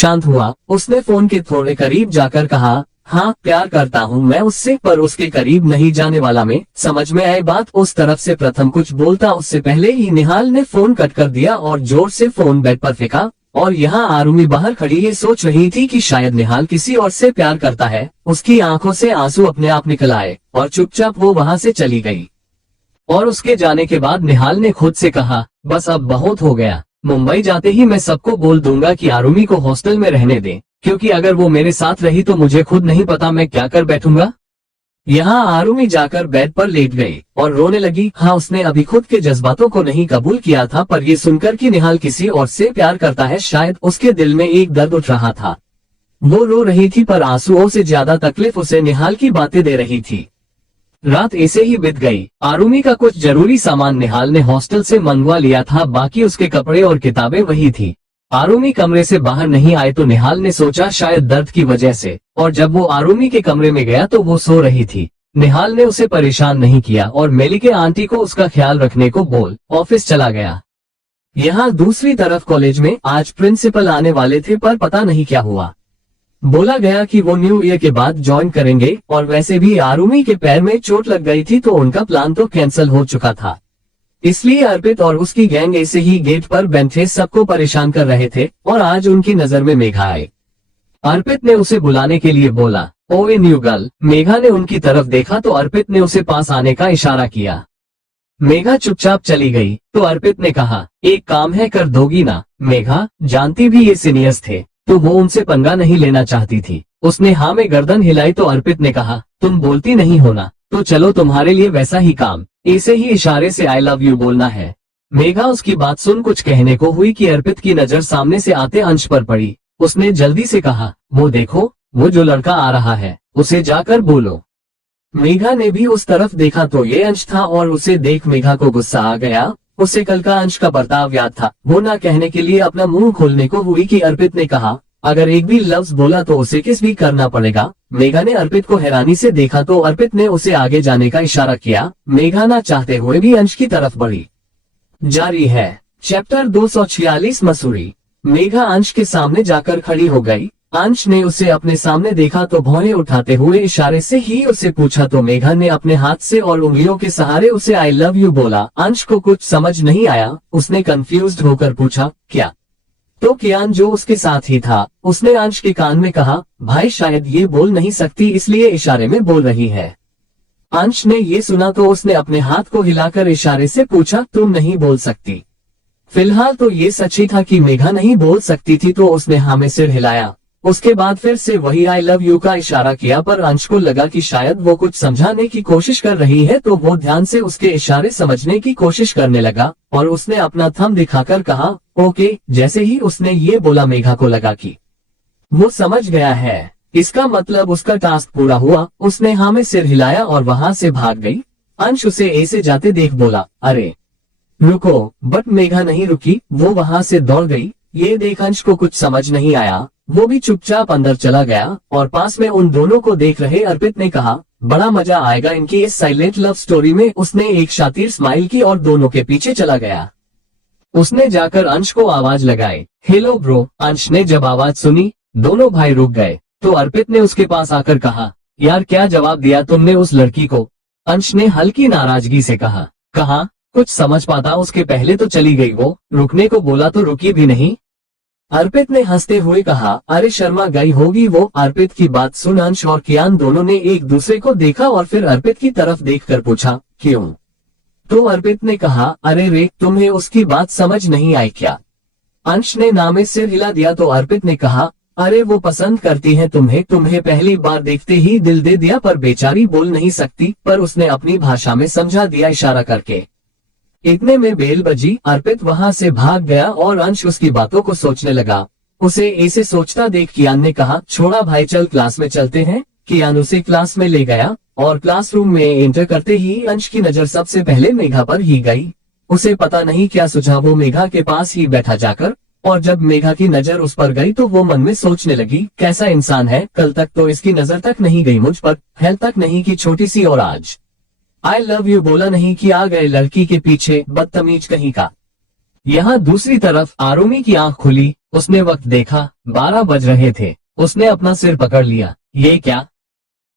शांत हुआ। उसने फोन के थोड़े करीब जाकर कहा, हाँ प्यार करता हूँ मैं उससे, पर उसके करीब नहीं जाने वाला मैं। समझ में आई बात। उस तरफ से प्रथम कुछ बोलता उससे पहले ही निहाल ने फोन कट कर दिया और जोर से फोन बेड पर फेंका। और यहाँ आरुमी बाहर खड़ी ये सोच रही थी कि शायद निहाल किसी और से प्यार करता है। उसकी आंखों से आंसू अपने आप निकल आए और चुपचाप वो वहाँ से चली गई। और उसके जाने के बाद निहाल ने खुद से कहा, बस अब बहुत हो गया। मुंबई जाते ही मैं सबको बोल दूंगा कि आरुमी को हॉस्टल में रहने दें, क्योंकि अगर वो मेरे साथ रही तो मुझे खुद नहीं पता मैं क्या कर बैठूंगा। यहाँ आरुमी जाकर बेड पर लेट गई और रोने लगी। हाँ, उसने अभी खुद के जज्बातों को नहीं कबूल किया था, पर ये सुनकर कि निहाल किसी और से प्यार करता है, शायद उसके दिल में एक दर्द उठ रहा था। वो रो रही थी, पर आंसुओं से ज्यादा तकलीफ उसे निहाल की बातें दे रही थी। रात ऐसे ही बीत गई। आरुमी का कुछ जरूरी सामान निहाल ने हॉस्टल से मंगवा लिया था, बाकी उसके कपड़े और किताबें वही थी। आरुमी कमरे से बाहर नहीं आए तो निहाल ने सोचा शायद दर्द की वजह से, और जब वो आरुमी के कमरे में गया तो वो सो रही थी। निहाल ने उसे परेशान नहीं किया और मेलिके आंटी को उसका ख्याल रखने को बोल ऑफिस चला गया। यहाँ दूसरी तरफ कॉलेज में आज प्रिंसिपल आने वाले थे, पर पता नहीं क्या हुआ। बोला गया कि वो न्यू ईयर के बाद ज्वाइन करेंगे, और वैसे भी आरुमी के पैर में चोट लग गई थी तो उनका प्लान तो कैंसिल हो चुका था। इसलिए अर्पित और उसकी गैंग ऐसे ही गेट पर बैठे सबको परेशान कर रहे थे, और आज उनकी नजर में मेघा आए। अर्पित ने उसे बुलाने के लिए बोला, ओए न्यू गर्ल। मेघा ने उनकी तरफ देखा तो अर्पित ने उसे पास आने का इशारा किया। मेघा चुपचाप चली गई तो अर्पित ने कहा, एक काम है, कर दोगी ना। मेघा जानती भी ये सीनियर्स थे तो वो उनसे पंगा नहीं लेना चाहती थी। उसने हाँ में गर्दन हिलाई तो अर्पित ने कहा, तुम बोलती नहीं हो ना, तो चलो तुम्हारे लिए वैसा ही काम। ऐसे ही इशारे से आई लव यू बोलना है। मेघा उसकी बात सुन कुछ कहने को हुई कि अर्पित की नजर सामने से आते अंश पर पड़ी। उसने जल्दी से कहा, वो देखो, वो जो लड़का आ रहा है, उसे जाकर बोलो। मेघा ने भी उस तरफ देखा तो ये अंश था, और उसे देख मेघा को गुस्सा आ गया। उसे कल का अंश का बर्ताव याद था। वो ना कहने के लिए अपना मुंह खोलने को हुई कि अर्पित ने कहा, अगर एक भी लफ्ज बोला तो उसे किस भी करना पड़ेगा। मेघा ने अर्पित को हैरानी से देखा तो अर्पित ने उसे आगे जाने का इशारा किया। मेघा ना चाहते हुए भी अंश की तरफ बढ़ी। जारी है चैप्टर 246 मसूरी। मेघा अंश के सामने जाकर खड़ी हो गई। अंश ने उसे अपने सामने देखा तो भौहें उठाते हुए इशारे से ही उसे पूछा तो मेघा ने अपने हाथ से और उंगलियों के सहारे उसे आई लव यू बोला। अंश को कुछ समझ नहीं आया। उसने कंफ्यूज्ड होकर पूछा, क्या? तो कियान जो उसके साथ ही था, उसने अंश के कान में कहा, भाई शायद ये बोल नहीं सकती इसलिए इशारे में बोल रही है। अंश ने ये सुना तो उसने अपने हाथ को हिलाकर इशारे से पूछा, तुम नहीं बोल सकती। फिलहाल तो ये सच ही था कि मेघा नहीं बोल सकती थी, तो उसने हाँ में सिर हिलाया। उसके बाद फिर से वही आई लव यू का इशारा किया, पर अंश को लगा कि शायद वो कुछ समझाने की कोशिश कर रही है, तो वो ध्यान से उसके इशारे समझने की कोशिश करने लगा और उसने अपना थंब दिखाकर कहा, ओके। जैसे ही उसने ये बोला मेघा को लगा कि वो समझ गया है, इसका मतलब उसका टास्क पूरा हुआ। उसने हाँ में सिर हिलाया और वहां से भाग गई। अंश उसे ऐसे जाते देख बोला, अरे रुको, बट मेघा नहीं रुकी, वो वहां से दौड़ गई। ये देख अंश को कुछ समझ नहीं आया। वो भी चुपचाप अंदर चला गया और पास में उन दोनों को देख रहे अर्पित ने कहा, बड़ा मजा आएगा इनकी इस साइलेंट लव स्टोरी में। उसने एक शातिर स्माइल की और दोनों के पीछे चला गया। उसने जाकर अंश को आवाज लगाई, हेलो ब्रो। अंश ने जब आवाज सुनी, दोनों भाई रुक गए तो अर्पित ने उसके पास आकर कहा, यार क्या जवाब दिया तुमने उस लड़की को? अंश ने हल्की नाराजगी से कहा, कुछ समझ पाता उसके पहले तो चली गई वो, रुकने को बोला तो रुकी भी नहीं। अर्पित ने हंसते हुए कहा, अरे शर्मा गई होगी वो। अर्पित की बात सुन अंश और कियान दोनों ने एक दूसरे को देखा और फिर अर्पित की तरफ देखकर पूछा, क्यों? तो अर्पित ने कहा, अरे रे, तुम्हें उसकी बात समझ नहीं आई क्या? अंश ने नामे सिर हिला दिया तो अर्पित ने कहा, अरे वो पसंद करती है तुम्हें पहली बार देखते ही दिल दे दिया, पर बेचारी बोल नहीं सकती, पर उसने अपनी भाषा में समझा दिया इशारा करके। इतने में बेल बजी। अर्पित वहां से भाग गया और अंश उसकी बातों को सोचने लगा। उसे ऐसे सोचता देख कियान ने कहा, छोड़ा भाई, चल क्लास में चलते हैं। कियान उसे क्लास में ले गया और क्लासरूम में एंटर करते ही अंश की नजर सबसे पहले मेघा पर ही गई। उसे पता नहीं क्या सूझा, वो मेघा के पास ही बैठा जाकर, और जब मेघा की नजर उस पर गई तो वो मन में सोचने लगी, कैसा इंसान है, कल तक तो इसकी नजर तक नहीं गई मुझ पर, हेल तक नहीं की छोटी सी, और आज आई लव यू बोला नहीं कि आ गए लड़की के पीछे, बदतमीज कहीं का। यहाँ दूसरी तरफ आरुमी की आंख खुली। उसने वक्त देखा, 12 बज रहे थे। उसने अपना सिर पकड़ लिया। ये क्या,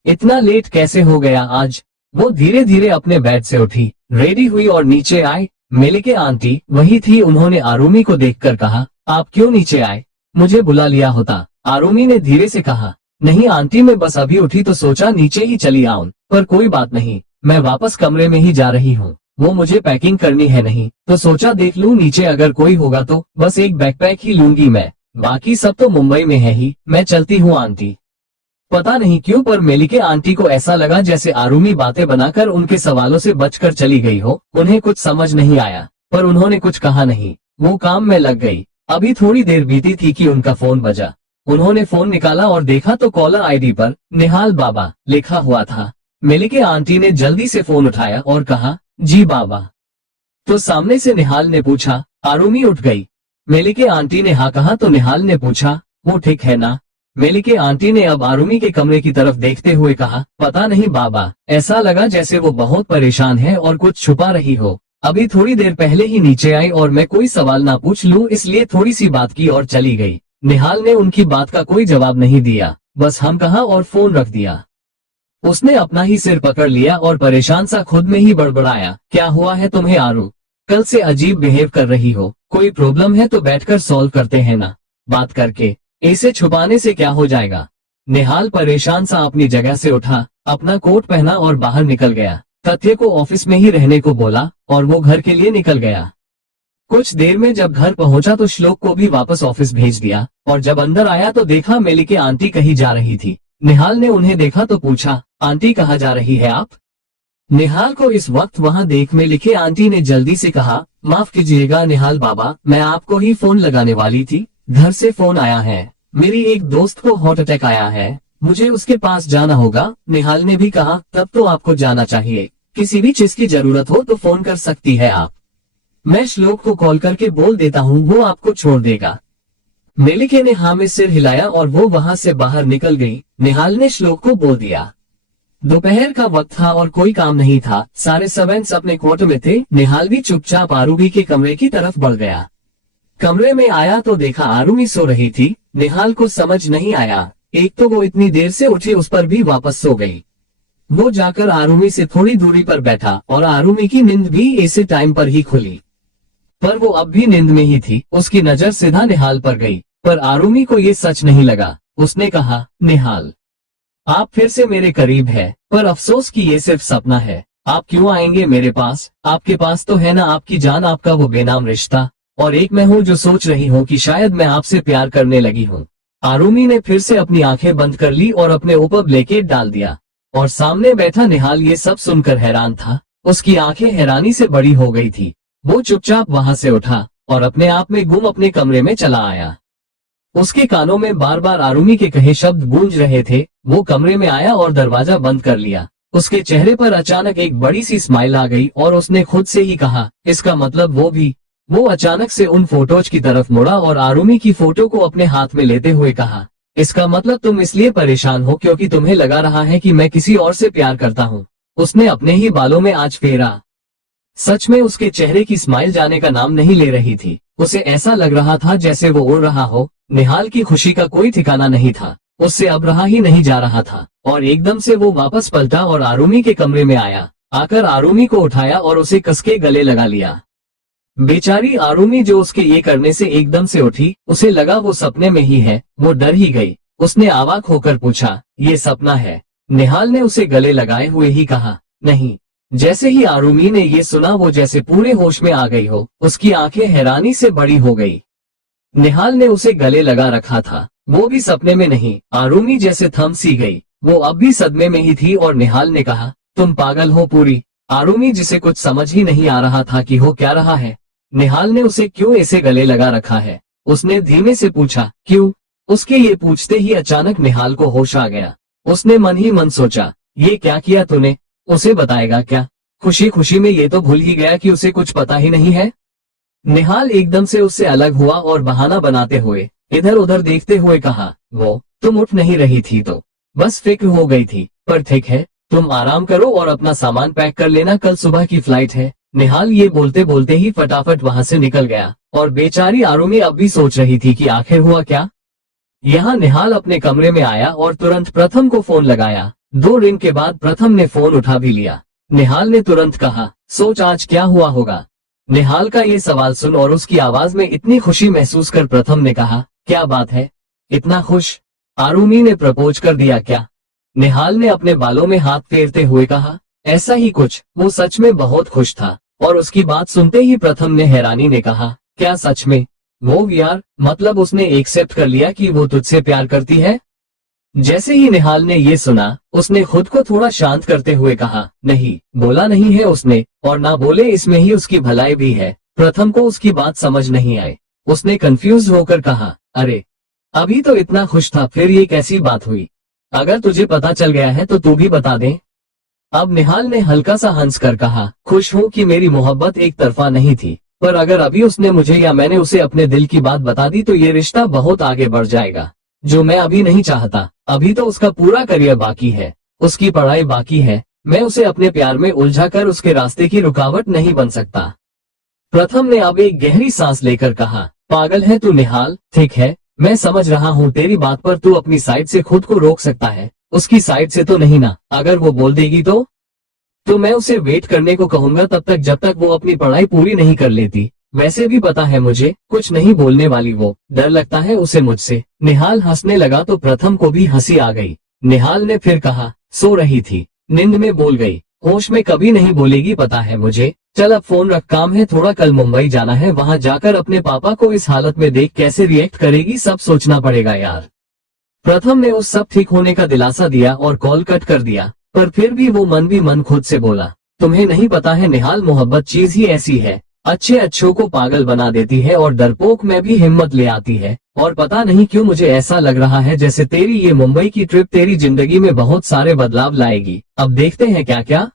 इतना लेट कैसे हो गया आज? वो धीरे धीरे अपने बेड से उठी, रेडी हुई और नीचे आई। मेलिके आंटी वही थी। उन्होंने आरुमी को देखकर कहा, आप क्यों नीचे आए? मुझे बुला लिया होता। आरुमी ने धीरे से कहा, नहीं आंटी, मैं बस अभी उठी तो सोचा नीचे ही चली आऊं, पर कोई बात नहीं, मैं वापस कमरे में ही जा रही हूँ। वो मुझे पैकिंग करनी है नहीं, तो सोचा देख लूं नीचे अगर कोई होगा तो। बस एक बैकपैक ही लूंगी मैं, बाकी सब तो मुंबई में है ही। मैं चलती हूँ आंटी। पता नहीं क्यों पर मेलिके आंटी को ऐसा लगा जैसे आरुमी बातें बनाकर उनके सवालों से बचकर चली गई हो। उन्हें कुछ समझ नहीं आया, पर उन्होंने कुछ कहा नहीं। वो काम में लग गई। अभी थोड़ी देर बीती थी कि उनका फोन बजा। उन्होंने फोन निकाला और देखा तो कॉलर आईडी पर निहाल बाबा लिखा हुआ था। मेलिके आंटी ने जल्दी से फोन उठाया और कहा, जी बाबा। तो सामने से निहाल ने पूछा, आरुमी उठ गई? मेलिके आंटी ने हाँ कहा तो निहाल ने पूछा, वो ठीक है ना? मेलिके आंटी ने अब आरुमी के कमरे की तरफ देखते हुए कहा, पता नहीं बाबा, ऐसा लगा जैसे वो बहुत परेशान है और कुछ छुपा रही हो। अभी थोड़ी देर पहले ही नीचे आई और मैं कोई सवाल ना पूछ लूं इसलिए थोड़ी सी बात की और चली गई। निहाल ने उनकी बात का कोई जवाब नहीं दिया, बस हम कहा और फोन रख दिया। उसने अपना ही सिर पकड़ लिया और परेशान सा खुद में ही बड़बड़ाया, क्या हुआ है तुम्हें आरू? कल से अजीब बिहेव कर रही हो। कोई प्रॉब्लम है तो बैठकर सॉल्व करते हैं ना, बात करके। इसे छुपाने से क्या हो जाएगा? निहाल परेशान सा अपनी जगह से उठा, अपना कोट पहना और बाहर निकल गया। तथ्य को ऑफिस में ही रहने को बोला और वो घर के लिए निकल गया। कुछ देर में जब घर पहुंचा तो श्लोक को भी वापस ऑफिस भेज दिया और जब अंदर आया तो देखा मेलिके आंटी कहीं जा रही थी। निहाल ने उन्हें देखा तो पूछा, आंटी कहाँ जा रही है आप? निहाल को इस वक्त वहां देख मेलिके आंटी ने जल्दी से कहा, माफ कीजिएगा निहाल बाबा, मैं आपको ही फोन लगाने वाली थी। घर से फोन आया है, मेरी एक दोस्त को हार्ट अटैक आया है, मुझे उसके पास जाना होगा। निहाल ने भी कहा, तब तो आपको जाना चाहिए, किसी भी चीज की जरूरत हो तो फोन कर सकती है आप। मैं श्लोक को कॉल करके बोल देता हूँ, वो आपको छोड़ देगा। मेलिके ने हाँ में सिर हिलाया और वो वहां से बाहर निकल गई। निहाल ने श्लोक को बोल दिया। दोपहर का वक्त था और कोई काम नहीं था। सारे सर्वेंट्स अपने क्वार्टर में थे। निहाल भी चुपचाप आरुमी के कमरे की तरफ बढ़ गया। कमरे में आया तो देखा आरुमी सो रही थी। निहाल को समझ नहीं आया, एक तो वो इतनी देर से उठी, उस पर भी वापस सो गई। वो जाकर आरुमी से थोड़ी दूरी पर बैठा और आरुमी की नींद भी ऐसे टाइम पर ही खुली, पर वो अब भी नींद में ही थी। उसकी नजर सीधा निहाल पर गई, पर आरुमी को ये सच नहीं लगा। उसने कहा, निहाल आप फिर से मेरे करीब है, पर अफसोस कि ये सिर्फ सपना है। आप क्यों आएंगे मेरे पास? आपके पास तो है ना आपकी जान, आपका वो बेनाम रिश्ता, और एक मैं हूँ जो सोच रही हूँ कि शायद मैं आपसे प्यार करने लगी हूँ। आरुमी ने फिर से अपनी आंखें बंद कर ली और अपने ऊपर ब्लैंकेट डाल दिया, और सामने बैठा निहाल ये सब सुनकर हैरान था। उसकी आंखें हैरानी से बड़ी हो गई थी। वो चुपचाप वहां से उठा और अपने आप में गुम अपने कमरे में चला आया। उसके कानों में बार बार आरुमी के कहे शब्द गूंज रहे थे। वो कमरे में आया और दरवाजा बंद कर लिया। उसके चेहरे पर अचानक एक बड़ी सी स्माइल आ गई और उसने खुद से ही कहा, इसका मतलब वो भी। वो अचानक से उन फोटोज की तरफ मुड़ा और आरुमी की फोटो को अपने हाथ में लेते हुए कहा, इसका मतलब तुम इसलिए परेशान हो क्योंकि तुम्हें लगा रहा है कि मैं किसी और से प्यार करता हूँ। उसने अपने ही बालों में आज फेरा। सच में उसके चेहरे की स्माइल जाने का नाम नहीं ले रही थी। उसे ऐसा लग रहा था जैसे वो उड़ रहा हो। निहाल की खुशी का कोई ठिकाना नहीं था। उससे अब रहा ही नहीं जा रहा था और एकदम से वो वापस पलटा और आरुमी के कमरे में आया। आकर आरुमी को उठाया और उसे कसके गले लगा लिया। बेचारी आरुमी जो उसके ये करने से एकदम से उठी, उसे लगा वो सपने में ही है। वो डर ही गई। उसने अवाक होकर पूछा, ये सपना है? निहाल ने उसे गले लगाए हुए ही कहा, नहीं। जैसे ही आरुमी ने ये सुना वो जैसे पूरे होश में आ गई हो। उसकी आंखें हैरानी से बड़ी हो गई। निहाल ने उसे गले लगा रखा था, वो भी सपने में नहीं। आरुमी जैसे थम सी गई। वो अब भी सदमे में ही थी और निहाल ने कहा, तुम पागल हो पूरी। आरुमी जिसे कुछ समझ ही नहीं आ रहा था कि हो क्या रहा है। निहाल ने उसे क्यों ऐसे गले लगा रखा है? उसने धीमे से पूछा, क्यों? उसके ये पूछते ही अचानक निहाल को होश आ गया। उसने मन ही मन सोचा, ये क्या किया तूने? उसे बताएगा क्या? खुशी खुशी में ये तो भूल ही गया कि उसे कुछ पता ही नहीं है। निहाल एकदम से उससे अलग हुआ और बहाना बनाते हुए इधर उधर देखते हुए कहा, वो तुम उठ नहीं रही थी तो बस फिक्र हो गई थी, पर ठीक है, तुम आराम करो और अपना सामान पैक कर लेना, कल सुबह की फ्लाइट है। निहाल ये बोलते बोलते ही फटाफट वहां से निकल गया और बेचारी आरुमी अब भी सोच रही थी कि आखिर हुआ क्या। यहाँ निहाल अपने कमरे में आया और तुरंत प्रथम को फोन लगाया। 2 रिंग के बाद प्रथम ने फोन उठा भी लिया। निहाल ने तुरंत कहा, सोच आज क्या हुआ होगा। निहाल का ये सवाल सुन और उसकी आवाज में इतनी खुशी महसूस कर प्रथम ने कहा, क्या बात है, इतना खुश, आरुमी ने प्रपोज कर दिया क्या। निहाल ने अपने बालों में हाथ फेरते हुए कहा, ऐसा ही कुछ। वो सच में बहुत खुश था और उसकी बात सुनते ही प्रथम ने हैरानी ने कहा, क्या सच में। वो यार, मतलब उसने एक्सेप्ट कर लिया कि वो तुझसे प्यार करती है। जैसे ही निहाल ने ये सुना, उसने खुद को थोड़ा शांत करते हुए कहा, नहीं, बोला नहीं है उसने, और ना बोले इसमें ही उसकी भलाई भी है। प्रथम को उसकी बात समझ नहीं आई। उसने कंफ्यूज होकर कहा, अरे अभी तो इतना खुश था, फिर ये कैसी बात हुई। अगर तुझे पता चल गया है तो तू भी बता दे। अब निहाल ने हल्का सा हंस कर कहा, खुश हूँ कि मेरी मोहब्बत एक तरफा नहीं थी, पर अगर अभी उसने मुझे या मैंने उसे अपने दिल की बात बता दी तो ये रिश्ता बहुत आगे बढ़ जाएगा, जो मैं अभी नहीं चाहता। अभी तो उसका पूरा करियर बाकी है, उसकी पढ़ाई बाकी है। मैं उसे अपने प्यार में उलझा कर उसके रास्ते की रुकावट नहीं बन सकता। प्रथम ने अब एक गहरी सांस लेकर कहा, पागल है तू निहाल। ठीक है, मैं समझ रहा हूँ तेरी बात, पर तू अपनी साइड से खुद को रोक सकता है, उसकी साइड से तो नहीं ना। अगर वो बोल देगी तो मैं उसे वेट करने को कहूंगा, तब तक जब तक वो अपनी पढ़ाई पूरी नहीं कर लेती। वैसे भी पता है मुझे, कुछ नहीं बोलने वाली वो, डर लगता है उसे मुझसे। निहाल हंसने लगा तो प्रथम को भी हंसी आ गई। निहाल ने फिर कहा, सो रही थी, नींद में बोल गई, होश में कभी नहीं बोलेगी पता है मुझे। चल अब फोन रख, काम है थोड़ा, कल मुंबई जाना है, वहां जाकर अपने पापा को इस हालत में देख कैसे रिएक्ट करेगी सब सोचना पड़ेगा यार। प्रथम ने उस सब ठीक होने का दिलासा दिया और कॉल कट कर दिया, पर फिर भी वो मन भी मन खुद से बोला, तुम्हें नहीं पता है निहाल, मोहब्बत चीज ही ऐसी है, अच्छे अच्छों को पागल बना देती है और डरपोक में भी हिम्मत ले आती है। और पता नहीं क्यों मुझे ऐसा लग रहा है जैसे तेरी ये मुंबई की ट्रिप तेरी जिंदगी में बहुत सारे बदलाव लाएगी। अब देखते हैं क्या क्या।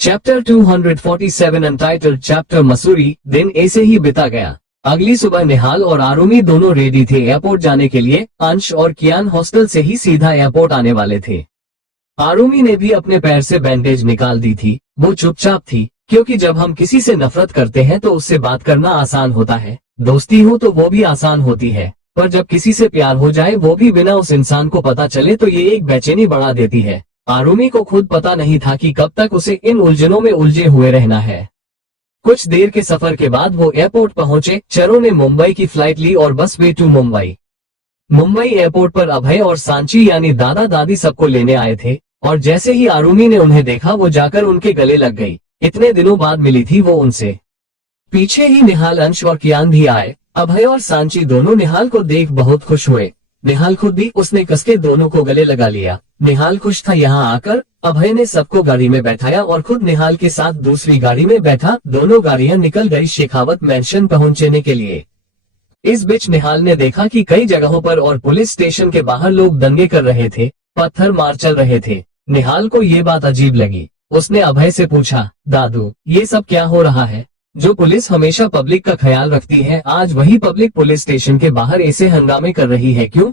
Chapter 247 untitled chapter Mussoorie. दिन ऐसे ही बिता गया। अगली सुबह निहाल और आरुमी दोनों रेडी थे एयरपोर्ट जाने के लिए। अंश और कियान हॉस्टल से ही सीधा एयरपोर्ट आने वाले थे। आरुमी ने भी अपने पैर से बैंडेज निकाल दी थी। वो चुपचाप थी, क्योंकि जब हम किसी से नफरत करते हैं तो उससे बात करना आसान होता है, दोस्ती हो तो वो भी आसान होती है, पर जब किसी से प्यार हो जाए वो भी बिना उस इंसान को पता चले तो ये एक बेचैनी बढ़ा देती है। आरुमी को खुद पता नहीं था कि कब तक उसे इन उलझनों में उलझे हुए रहना है। कुछ देर के सफर के बाद वो एयरपोर्ट पहुंचे। चरों ने मुंबई की फ्लाइट ली और बस way to Mumbai. Mumbai airport पर अभय और सांची यानी दादा दादी सबको लेने आए थे, और जैसे ही आरुमी ने उन्हें देखा वो जाकर उनके गले लग गई। इतने दिनों बाद मिली थी वो उनसे। पीछे ही निहाल, अंश और कियान भी आए। अभय और सांची दोनों निहाल को देख बहुत खुश हुए। निहाल खुद भी, उसने कसके दोनों को गले लगा लिया। निहाल खुश था यहाँ आकर। अभय ने सबको गाड़ी में बैठाया और खुद निहाल के साथ दूसरी गाड़ी में बैठा। दोनों गाड़ियां निकल गई शेखावत मैंशन पहुंचने के लिए। इस बीच निहाल ने देखा कि कई जगहों पर और पुलिस स्टेशन के बाहर लोग दंगे कर रहे थे, पत्थर मार चल रहे थे। निहाल को ये बात अजीब लगी। उसने अभय से पूछा, दादू ये सब क्या हो रहा है? जो पुलिस हमेशा पब्लिक का ख्याल रखती है, आज वही पब्लिक पुलिस स्टेशन के बाहर ऐसे हंगामे कर रही है, क्यों?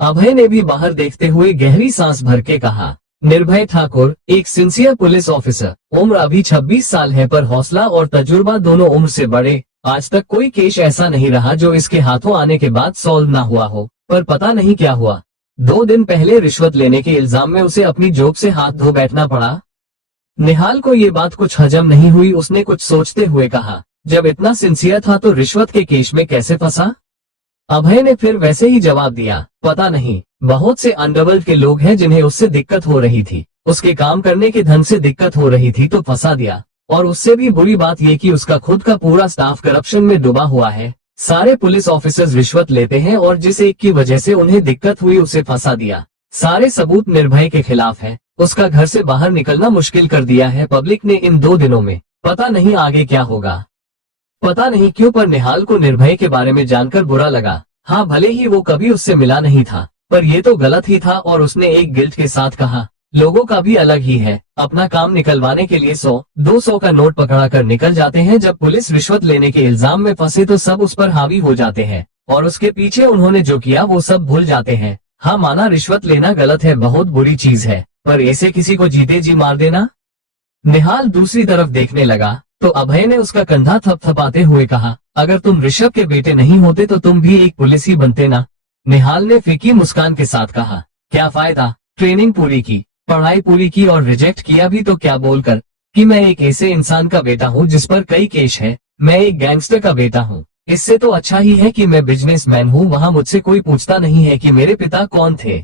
अभय ने भी बाहर देखते हुए गहरी सांस भर के कहा, निर्भय ठाकुर, एक सिंसियर पुलिस ऑफिसर, उम्र अभी 26 साल है, पर हौसला और तजुर्बा दोनों उम्र से बड़े। आज तक कोई केस ऐसा नहीं रहा जो इसके हाथों आने के बाद सॉल्व ना हुआ हो, पर पता नहीं क्या हुआ। 2 दिन पहले रिश्वत लेने के इल्जाम में उसे अपनी जॉब से हाथ धो बैठना पड़ा। निहाल को ये बात कुछ हजम नहीं हुई। उसने कुछ सोचते हुए कहा, जब इतना सिंसियर था तो रिश्वत के केस में कैसे फंसा? अभय ने फिर वैसे ही जवाब दिया, पता नहीं, बहुत से अंडरवर्ल्ड के लोग हैं जिन्हें उससे दिक्कत हो रही थी, उसके काम करने के ढंग से दिक्कत हो रही थी तो फंसा दिया। और उससे भी बुरी बात ये कि उसका खुद का पूरा स्टाफ करप्शन में डूबा हुआ है। सारे पुलिस ऑफिसर्स रिश्वत लेते हैं और जिस एक की वजह से उन्हें दिक्कत हुई उसे फंसा दिया। सारे सबूत निर्भय के खिलाफ है। उसका घर से बाहर निकलना मुश्किल कर दिया है पब्लिक ने इन 2 दिनों में। पता नहीं आगे क्या होगा। पता नहीं क्यों, पर निहाल को निर्भय के बारे में जानकर बुरा लगा। हाँ, भले ही वो कभी उससे मिला नहीं था, पर ये तो गलत ही था। और उसने एक गिल्ट के साथ कहा, लोगों का भी अलग ही है। अपना काम निकलवाने के लिए 100-200 का नोट पकड़ा कर निकल जाते हैं। जब पुलिस रिश्वत लेने के इल्जाम में फंसे तो सब उस पर हावी हो जाते हैं, और उसके पीछे उन्होंने जो किया वो सब भूल जाते हैं। हाँ, माना रिश्वत लेना गलत है, बहुत बुरी चीज है, पर ऐसे किसी को जीते जी मार देना। निहाल दूसरी तरफ देखने लगा तो अभय ने उसका कंधा थपथपाते हुए कहा, अगर तुम ऋषभ के बेटे नहीं होते तो तुम भी एक पुलिस ही बनते ना। निहाल ने फीकी मुस्कान के साथ कहा, क्या फायदा, ट्रेनिंग पूरी की, पढ़ाई पूरी की और रिजेक्ट किया भी तो क्या बोलकर कि मैं एक ऐसे इंसान का बेटा हूँ जिस पर कई केस है, मैं एक गैंगस्टर का बेटा हूँ। इससे तो अच्छा ही है कि मैं बिजनेसमैन हूँ, वहाँ मुझसे कोई पूछता नहीं है कि मेरे पिता कौन थे।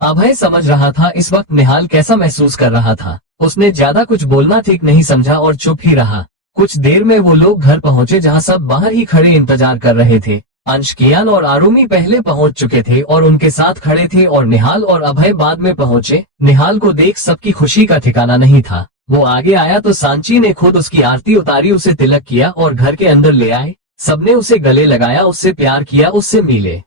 अभय समझ रहा था इस वक्त निहाल कैसा महसूस कर रहा था। उसने ज्यादा कुछ बोलना ठीक नहीं समझा और चुप ही रहा। कुछ देर में वो लोग घर पहुंचे जहां सब बाहर ही खड़े इंतजार कर रहे थे। अंश, कियान और आरुमी पहले पहुंच चुके थे और उनके साथ खड़े थे और निहाल और अभय बाद में पहुंचे। निहाल को देख सबकी खुशी का ठिकाना नहीं था। वो आगे आया तो सांची ने खुद उसकी आरती उतारी, उसे तिलक किया और घर के अंदर ले आए। सबने उसे गले लगाया, उससे प्यार किया, उससे मिले।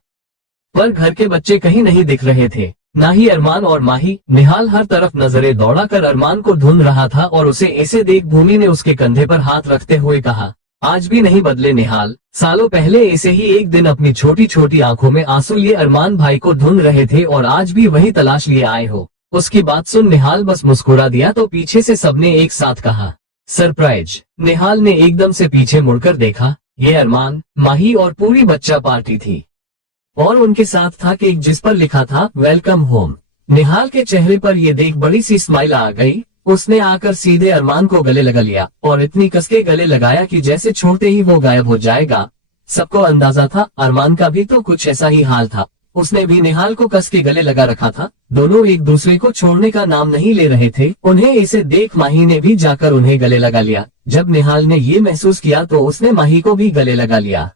पर घर के बच्चे कहीं नहीं दिख रहे थे, ना ही अरमान और माही। निहाल हर तरफ नजरें दौड़ा कर अरमान को ढूंढ रहा था और उसे ऐसे देख भूमि ने उसके कंधे पर हाथ रखते हुए कहा, आज भी नहीं बदले निहाल, सालों पहले ऐसे ही एक दिन अपनी छोटी छोटी आंखों में आंसू लिए अरमान भाई को ढूंढ रहे थे और आज भी वही तलाश लिए आए हो। उसकी बात सुन निहाल बस मुस्कुरा दिया तो पीछे से सबने एक साथ कहा, सरप्राइज। निहाल ने एकदम से पीछे मुड़कर देखा, ये अरमान, माही और पूरी बच्चा पार्टी थी और उनके साथ था केक जिस पर लिखा था वेलकम होम। निहाल के चेहरे पर ये देख बड़ी सी स्माइल आ गई। उसने आकर सीधे अरमान को गले लगा लिया और इतनी कसके गले लगाया कि जैसे छोड़ते ही वो गायब हो जाएगा। सबको अंदाजा था अरमान का भी तो कुछ ऐसा ही हाल था। उसने भी निहाल को कस के गले लगा रखा था। दोनों एक दूसरे को छोड़ने का नाम नहीं ले रहे थे। उन्हें इसे देख माही ने भी जाकर उन्हें गले लगा लिया। जब निहाल ने ये महसूस किया तो उसने माही को भी गले लगा लिया।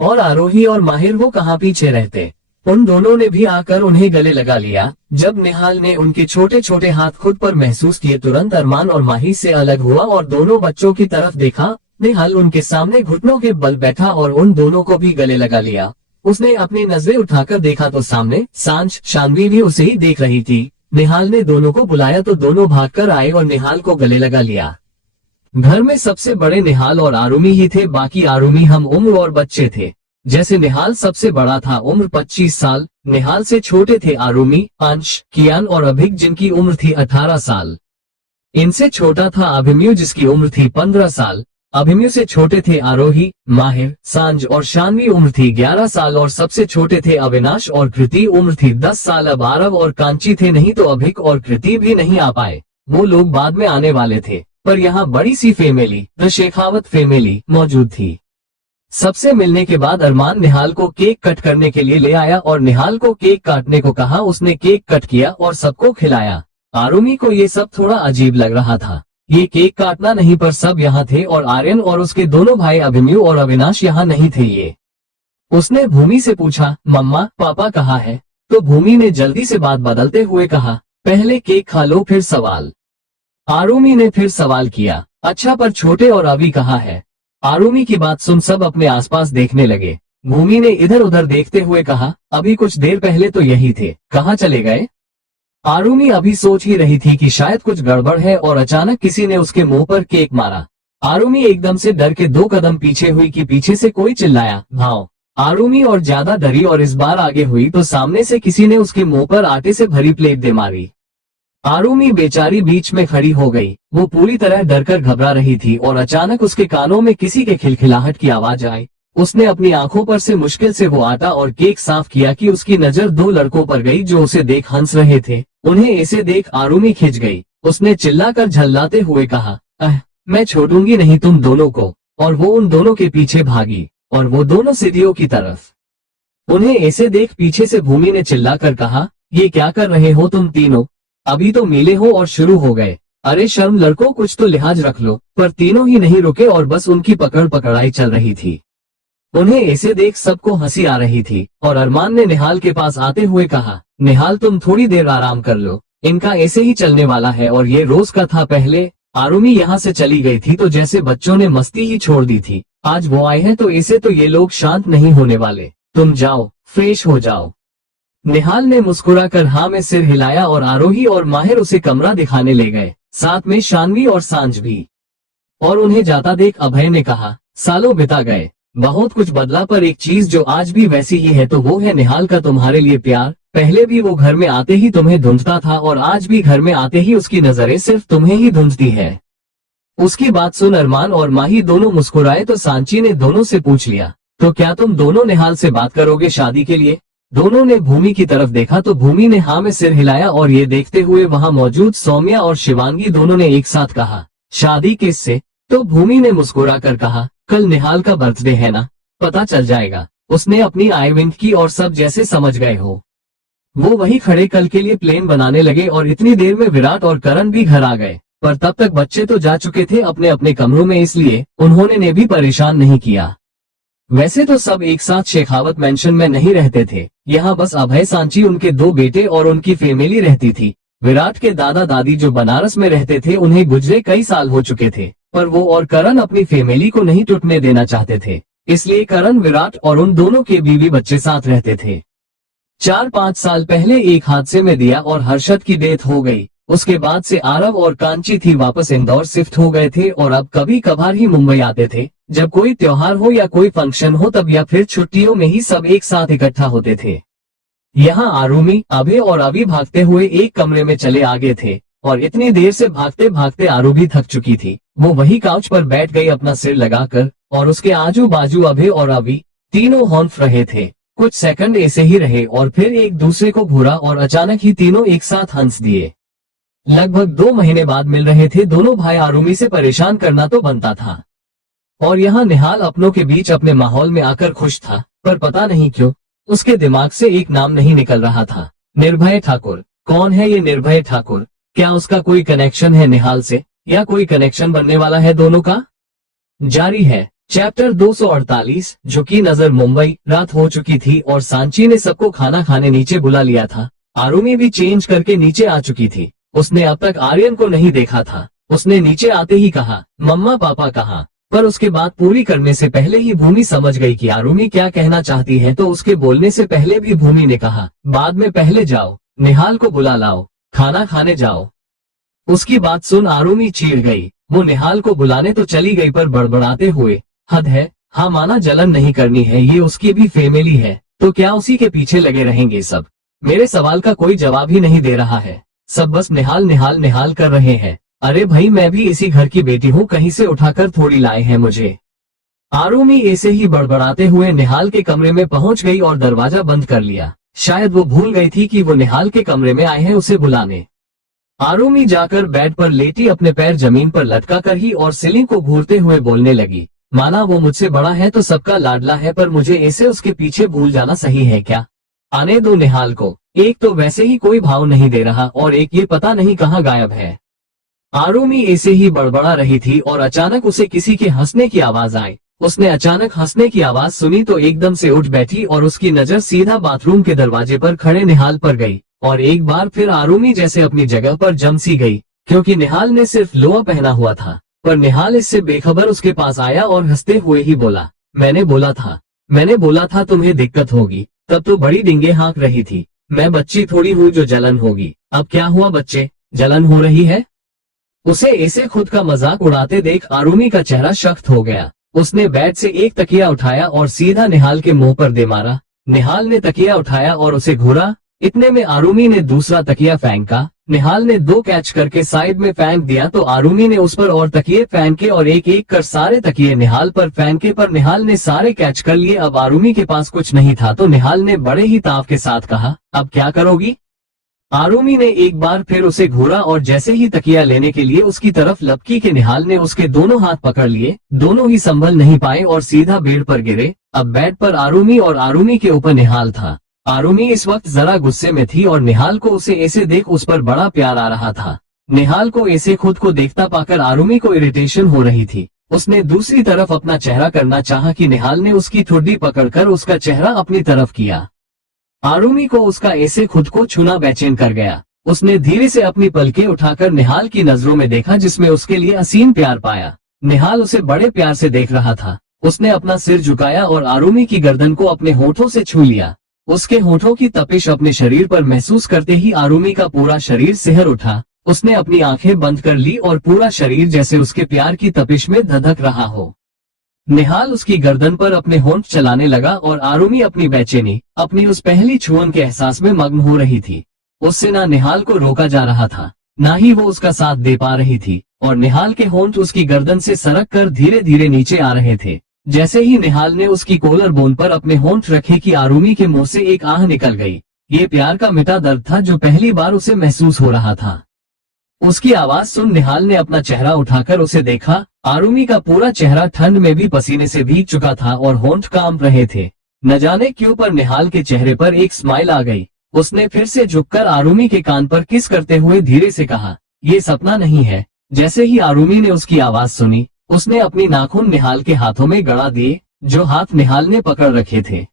और आरोही और माहिर वो कहाँ पीछे रहते, उन दोनों ने भी आकर उन्हें गले लगा लिया। जब निहाल ने उनके छोटे छोटे हाथ खुद पर महसूस किए, तुरंत अरमान और माही से अलग हुआ और दोनों बच्चों की तरफ देखा। निहाल उनके सामने घुटनों के बल बैठा और उन दोनों को भी गले लगा लिया। उसने अपनी नजरें उठाकर देखा तो सामने सांझ शानवी भी उसे ही देख रही थी। निहाल ने दोनों को बुलाया तो दोनों भागकर आए और निहाल को गले लगा लिया। घर में सबसे बड़े निहाल और आरुमी ही थे, बाकी आरुमी हम उम्र और बच्चे थे। जैसे निहाल सबसे बड़ा था, उम्र 25 साल, निहाल से छोटे थे आरुमी, अंश, कियान और अभिक जिनकी उम्र थी 18 साल। इनसे छोटा था अभिमन्यु जिसकी उम्र थी 15 साल। अभिमन्यु से छोटे थे आरोही, माहिर, सांझ और शानवी, उम्र थी 11 साल और सबसे छोटे थे अविनाश और कृति, उम्र थी 10 साल। अब आरव और कांची थे नहीं तो अभिक और कृति भी नहीं आ पाए। वो लोग बाद में आने वाले थे, पर यहाँ बड़ी सी फैमिली, द शेखावत फैमिली मौजूद थी। सबसे मिलने के बाद अरमान निहाल को केक कट करने के लिए ले आया और निहाल को केक काटने को कहा। उसने केक कट किया और सबको खिलाया। आरुमी को ये सब थोड़ा अजीब लग रहा था। ये केक काटना नहीं, पर सब यहाँ थे और आर्यन और उसके दोनों भाई अभिमन्यु और अविनाश यहाँ नहीं थे। ये उसने भूमि से पूछा, मम्मा पापा कहाँ है? तो भूमि ने जल्दी से बात बदलते हुए कहा, पहले केक खा लो फिर सवाल। आरुमी ने फिर सवाल किया, अच्छा पर छोटे और अभी कहाँ है? आरुमी की बात सुन सब अपने आसपास देखने लगे। भूमि ने इधर उधर देखते हुए कहा, अभी कुछ देर पहले तो यही थे, कहाँ चले गए? आरुमी अभी सोच ही रही थी कि शायद कुछ गड़बड़ है और अचानक किसी ने उसके मुंह पर केक मारा। आरुमी एकदम से डर के 2 कदम पीछे हुई कि पीछे से कोई चिल्लाया, भाव। आरुमी और ज्यादा डरी और इस बार आगे हुई तो सामने से किसी ने उसके मुंह पर आटे से भरी प्लेट दे मारी। आरुमी बेचारी बीच में खड़ी हो गई। वो पूरी तरह डरकर घबरा रही थी और अचानक उसके कानों में किसी के खिलखिलाहट की आवाज आई। उसने अपनी आंखों पर से मुश्किल से वो आटा और केक साफ किया कि उसकी नजर 2 लड़कों पर गई जो उसे देख हंस रहे थे। उन्हें ऐसे देख आरुमी खिंच गई। उसने चिल्लाकर झल्लाते हुए कहा, मैं छोड़ूंगी नहीं तुम दोनों को। और वो उन दोनों के पीछे भागी और वो दोनों सीढ़ियों की तरफ। उन्हें ऐसे देख पीछे से भूमि ने चिल्लाकर कहा, ये क्या कर रहे हो तुम तीनों? अभी तो मिले हो और शुरू हो गए। अरे शर्म लड़कों, कुछ तो लिहाज रख लो। पर तीनों ही नहीं रुके और बस उनकी पकड़ पकड़ाई चल रही थी। उन्हें ऐसे देख सबको हंसी आ रही थी और अरमान ने निहाल के पास आते हुए कहा, निहाल तुम थोड़ी देर आराम कर लो, इनका ऐसे ही चलने वाला है और ये रोज का था। पहले आरुमी यहाँ से चली गई थी तो जैसे बच्चों ने मस्ती ही छोड़ दी थी। आज वो आए हैं तो ऐसे तो ये लोग शांत नहीं होने वाले। तुम जाओ, फ्रेश हो जाओ। निहाल ने मुस्कुराकर हाँ में सिर हिलाया और आरोही और माहिर उसे कमरा दिखाने ले गए, साथ में शानवी और सांझ भी। और उन्हें जाता देख अभय ने कहा, सालों बिता गए, बहुत कुछ बदला, पर एक चीज जो आज भी वैसी ही है तो वो है निहाल का तुम्हारे लिए प्यार। पहले भी वो घर में आते ही तुम्हें ढूंढता था और आज भी घर में आते ही उसकी नजरें सिर्फ तुम्हें ही ढूंढती है। उसकी बात सुन अरमान और माही दोनों मुस्कुराए तो सांची ने दोनों से पूछ लिया, तो क्या तुम दोनों निहाल से बात करोगे शादी के लिए? दोनों ने भूमि की तरफ देखा तो भूमि ने हाँ में सिर हिलाया और ये देखते हुए वहां मौजूद सौम्या और शिवांगी दोनों ने एक साथ कहा, शादी किससे? तो भूमि ने मुस्कुरा कर कहा, कल निहाल का बर्थडे है ना, पता चल जाएगा। उसने अपनी आई विंक की और सब जैसे समझ गए हो। वो वही खड़े कल के लिए प्लेन बनाने लगे और इतनी देर में विराट और करण भी घर आ गए, पर तब तक बच्चे तो जा चुके थे अपने अपने कमरों में, इसलिए उन्होंने ने भी परेशान नहीं किया। वैसे तो सब एक साथ शेखावत मेंशन में नहीं रहते थे, यहाँ बस अभय, सांची, उनके 2 बेटे और उनकी फैमिली रहती थी। विराट के दादा दादी जो बनारस में रहते थे उन्हें गुजरे कई साल हो चुके थे, पर वो और करण अपनी फैमिली को नहीं टूटने देना चाहते थे, इसलिए करण, विराट और उन दोनों के बीवी बच्चे साथ रहते थे। 4-5 साल पहले एक हादसे में दिया और हर्षद की डेथ हो गई। उसके बाद से आरव और कांची थी वापस इंदौर शिफ्ट हो गए थे और अब कभी कभार ही मुंबई आते थे, जब कोई त्योहार हो या कोई फंक्शन हो तब, या फिर छुट्टियों में ही सब एक साथ इकट्ठा होते थे। यहाँ आरुमि, अभय और अभी भागते हुए एक कमरे में चले आ गए थे और इतनी देर से भागते भागते आरू भी थक चुकी थी। वो वही काउच पर बैठ गई अपना सिर लगाकर और उसके आजू बाजू अभय और अभी तीनों हौंफ रहे थे। कुछ सेकंड ऐसे ही रहे और फिर एक दूसरे को घूरा और अचानक ही तीनों एक साथ हंस दिए। लगभग 2 महीने बाद मिल रहे थे दोनों भाई। आरुमि से परेशान करना तो बनता था और यहाँ निहाल अपनों के बीच अपने माहौल में आकर खुश था, पर पता नहीं क्यों उसके दिमाग से एक नाम नहीं निकल रहा था, निर्भय ठाकुर। कौन है ये निर्भय ठाकुर? क्या उसका कोई कनेक्शन है निहाल से, या कोई कनेक्शन बनने वाला है दोनों का? जारी है चैप्टर 248। झुकी नजर मुंबई। रात हो चुकी थी और सांची ने सबको खाना खाने नीचे बुला लिया था। आरुमि भी चेंज करके नीचे आ चुकी थी। उसने अब तक आर्यन को नहीं देखा था। उसने नीचे आते ही कहा, मम्मा पापा कहाँ? पर उसके बात पूरी करने से पहले ही भूमि समझ गई कि आरुमि क्या कहना चाहती है, तो उसके बोलने से पहले भी भूमि ने कहा, बाद में, पहले जाओ निहाल को बुला लाओ, खाना खाने जाओ। उसकी बात सुन आरुमि चीड़ गई। वो निहाल को बुलाने तो चली गई पर बड़बड़ाते हुए, हद है, हाँ माना जलन नहीं करनी है, ये उसकी भी फैमिली है तो क्या उसी के पीछे लगे रहेंगे सब? मेरे सवाल का कोई जवाब ही नहीं दे रहा है, सब बस निहाल निहाल निहाल कर रहे हैं। अरे भाई, मैं भी इसी घर की बेटी हूँ, कहीं से उठाकर थोड़ी लाए हैं मुझे। आरुमि ऐसे ही बड़बड़ाते हुए निहाल के कमरे में पहुंच गई और दरवाजा बंद कर लिया। शायद वो भूल गई थी कि वो निहाल के कमरे में आए हैं उसे बुलाने। आरुमि जाकर बेड पर लेटी अपने पैर जमीन पर लटका कर ही और सीलिंग को घूरते हुए बोलने लगी, माना वो मुझसे बड़ा है तो सबका लाडला है, पर मुझे ऐसे उसके पीछे भूल जाना सही है क्या? आने दो निहाल को, एक तो वैसे ही कोई भाव नहीं दे रहा और एक ये पता नहीं कहाँ गायब है। आरुमि ऐसे ही बड़बड़ा रही थी और अचानक उसे किसी के हंसने की आवाज आई। उसने अचानक हंसने की आवाज सुनी तो एकदम से उठ बैठी और उसकी नजर सीधा बाथरूम के दरवाजे पर खड़े निहाल पर गई और एक बार फिर आरुमि जैसे अपनी जगह पर जम सी गई, क्योंकि निहाल ने सिर्फ लोअर पहना हुआ था। पर निहाल इससे बेखबर उसके पास आया और हंसते हुए ही बोला, मैंने बोला था तुम्हें दिक्कत होगी, तब तो बड़ी डिंगे हाँक रही थी। मैं बच्ची थोड़ी हूँ जो जलन होगी। अब क्या हुआ बच्चे, जलन हो रही है? उसे ऐसे खुद का मजाक उड़ाते देख आरुमि का चेहरा सख्त हो गया। उसने बेड से एक तकिया उठाया और सीधा निहाल के मुंह पर दे मारा। निहाल ने तकिया उठाया और उसे घूरा। इतने में आरुमि ने दूसरा तकिया फेंका। निहाल ने 2 कैच करके साइड में फेंक दिया तो आरुमि ने उस पर और तकिए फेंके और एक एक कर सारे तकिए निहाल पर फेंके, पर निहाल ने सारे कैच कर लिए। अब आरुमि के पास कुछ नहीं था तो निहाल ने बड़े ही ताव के साथ कहा, अब क्या करोगी? आरुमि ने एक बार फिर उसे घूरा और जैसे ही तकिया लेने के लिए उसकी तरफ लपकी के निहाल ने उसके दोनों हाथ पकड़ लिए। दोनों ही संभल नहीं पाए और सीधा बेड पर गिरे। अब बेड पर आरुमि और आरुमि के ऊपर निहाल था। आरुमि इस वक्त जरा गुस्से में थी और निहाल को उसे ऐसे देख उस पर बड़ा प्यार आ रहा था। निहाल को ऐसे खुद को देखता पाकर आरुमि को इरिटेशन हो रही थी। उसने दूसरी तरफ अपना चेहरा करना चाहा कि निहाल ने उसकी ठुड्डी पकड़कर उसका चेहरा अपनी तरफ किया। आरुमि को उसका ऐसे खुद को छूना बेचैन कर गया। उसने धीरे से अपनी पलकें उठाकर निहाल की नजरों में देखा, जिसमें उसके लिए असीम प्यार पाया। निहाल उसे बड़े प्यार से देख रहा था। उसने अपना सिर झुकाया और आरुमि की गर्दन को अपने होठों से छू लिया। उसके होठों की तपिश अपने शरीर पर महसूस करते ही आरुमि का पूरा शरीर सिहर उठा। उसने अपनी आंखें बंद कर ली और पूरा शरीर जैसे उसके प्यार की तपिश में धधक रहा हो। निहाल उसकी गर्दन पर अपने होंठ चलाने लगा और आरुमि अपनी बेचैनी, अपनी उस पहली छुअन के एहसास में मग्न हो रही थी। उससे ना निहाल को रोका जा रहा था, ना ही वो उसका साथ दे पा रही थी और निहाल के होंठ उसकी गर्दन से सरक कर धीरे धीरे नीचे आ रहे थे। जैसे ही निहाल ने उसकी कोलर बोन पर अपने होंठ रखे कि आरुमी के मुंह से एक आह निकल गई। ये प्यार का मिटा दर्द था जो पहली बार उसे महसूस हो रहा था। उसकी आवाज सुन निहाल ने अपना चेहरा उठाकर उसे देखा। आरुमी का पूरा चेहरा ठंड में भी पसीने से भीग चुका था और होंठ कांप रहे थे। न जाने क्यों पर निहाल के चेहरे पर एक स्माइल आ गई। उसने फिर से झुककर आरुमी के कान पर किस करते हुए धीरे से कहा, ये सपना नहीं है। जैसे ही आरुमी ने उसकी आवाज सुनी, उसने अपनी नाखून निहाल के हाथों में गड़ा दिए, जो हाथ निहाल ने पकड़ रखे थे।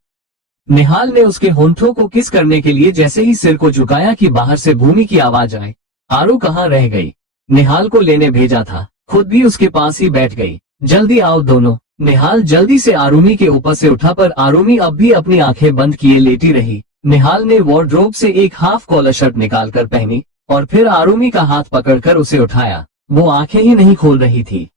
निहाल ने उसके होंठों को किस करने के लिए जैसे ही सिर को झुकाया कि बाहर से भूमि की आवाज आए, आरू कहाँ रह गई? निहाल को लेने भेजा था, खुद भी उसके पास ही बैठ गई। जल्दी आओ दोनों। निहाल जल्दी से आरुमी के ऊपर से उठा पर आरुमी अब भी अपनी आंखें बंद किए लेटी रही। निहाल ने वार्डरोब से एक हाफ कॉलर शर्ट निकालकर पहनी और फिर आरुमी का हाथ पकड़कर उसे उठाया। वो आंखें ही नहीं खोल रही थी।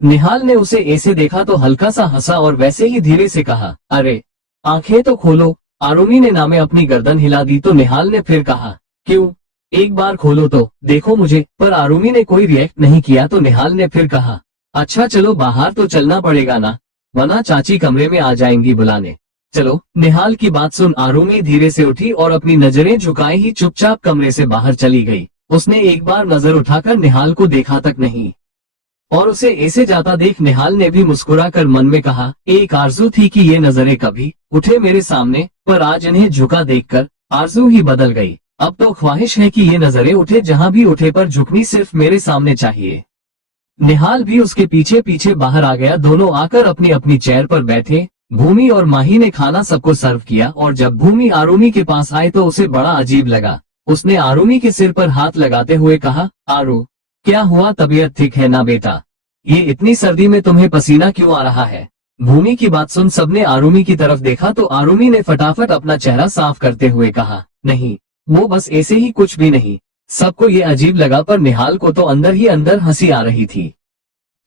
निहाल ने उसे ऐसे देखा तो हल्का सा हंसा और वैसे ही धीरे से कहा, अरे आंखें तो खोलो। आरुमी ने नामे अपनी गर्दन हिला दी तो निहाल ने फिर कहा, क्यों? एक बार खोलो तो देखो मुझे। पर आरुमी ने कोई रिएक्ट नहीं किया तो निहाल ने फिर कहा, अच्छा चलो बाहर तो चलना पड़ेगा ना, वरना चाची कमरे में आ जाएंगी बुलाने। चलो। निहाल की बात सुन आरुमी धीरे से उठी और अपनी नजरें झुकाए ही चुपचाप कमरे से बाहर चली गई। उसने एक बार नजर उठाकर निहाल को देखा तक नहीं और उसे ऐसे जाता देख निहाल ने भी मुस्कुराकर मन में कहा, एक आरजू थी कि ये नजरें कभी उठे मेरे सामने, पर आज इन्हें झुका देखकर आरजू ही बदल गई। अब तो ख्वाहिश है कि ये नजरें उठे जहां भी उठे, पर झुकनी सिर्फ मेरे सामने चाहिए। निहाल भी उसके पीछे पीछे बाहर आ गया। दोनों आकर अपनी अपनी चेयर पर बैठे। भूमि और माही ने खाना सबको सर्व किया और जब भूमि आरुमी के पास आए तो उसे बड़ा अजीब लगा। उसने आरुमी के सिर पर हाथ लगाते हुए कहा, आरू क्या हुआ, तबीयत ठीक है ना बेटा? ये इतनी सर्दी में तुम्हें पसीना क्यों आ रहा है? भूमि की बात सुन सबने आरुमी की तरफ देखा तो आरुमी ने फटाफट अपना चेहरा साफ करते हुए कहा, नहीं वो बस ऐसे ही, कुछ भी नहीं। सबको ये अजीब लगा पर निहाल को तो अंदर ही अंदर हंसी आ रही थी।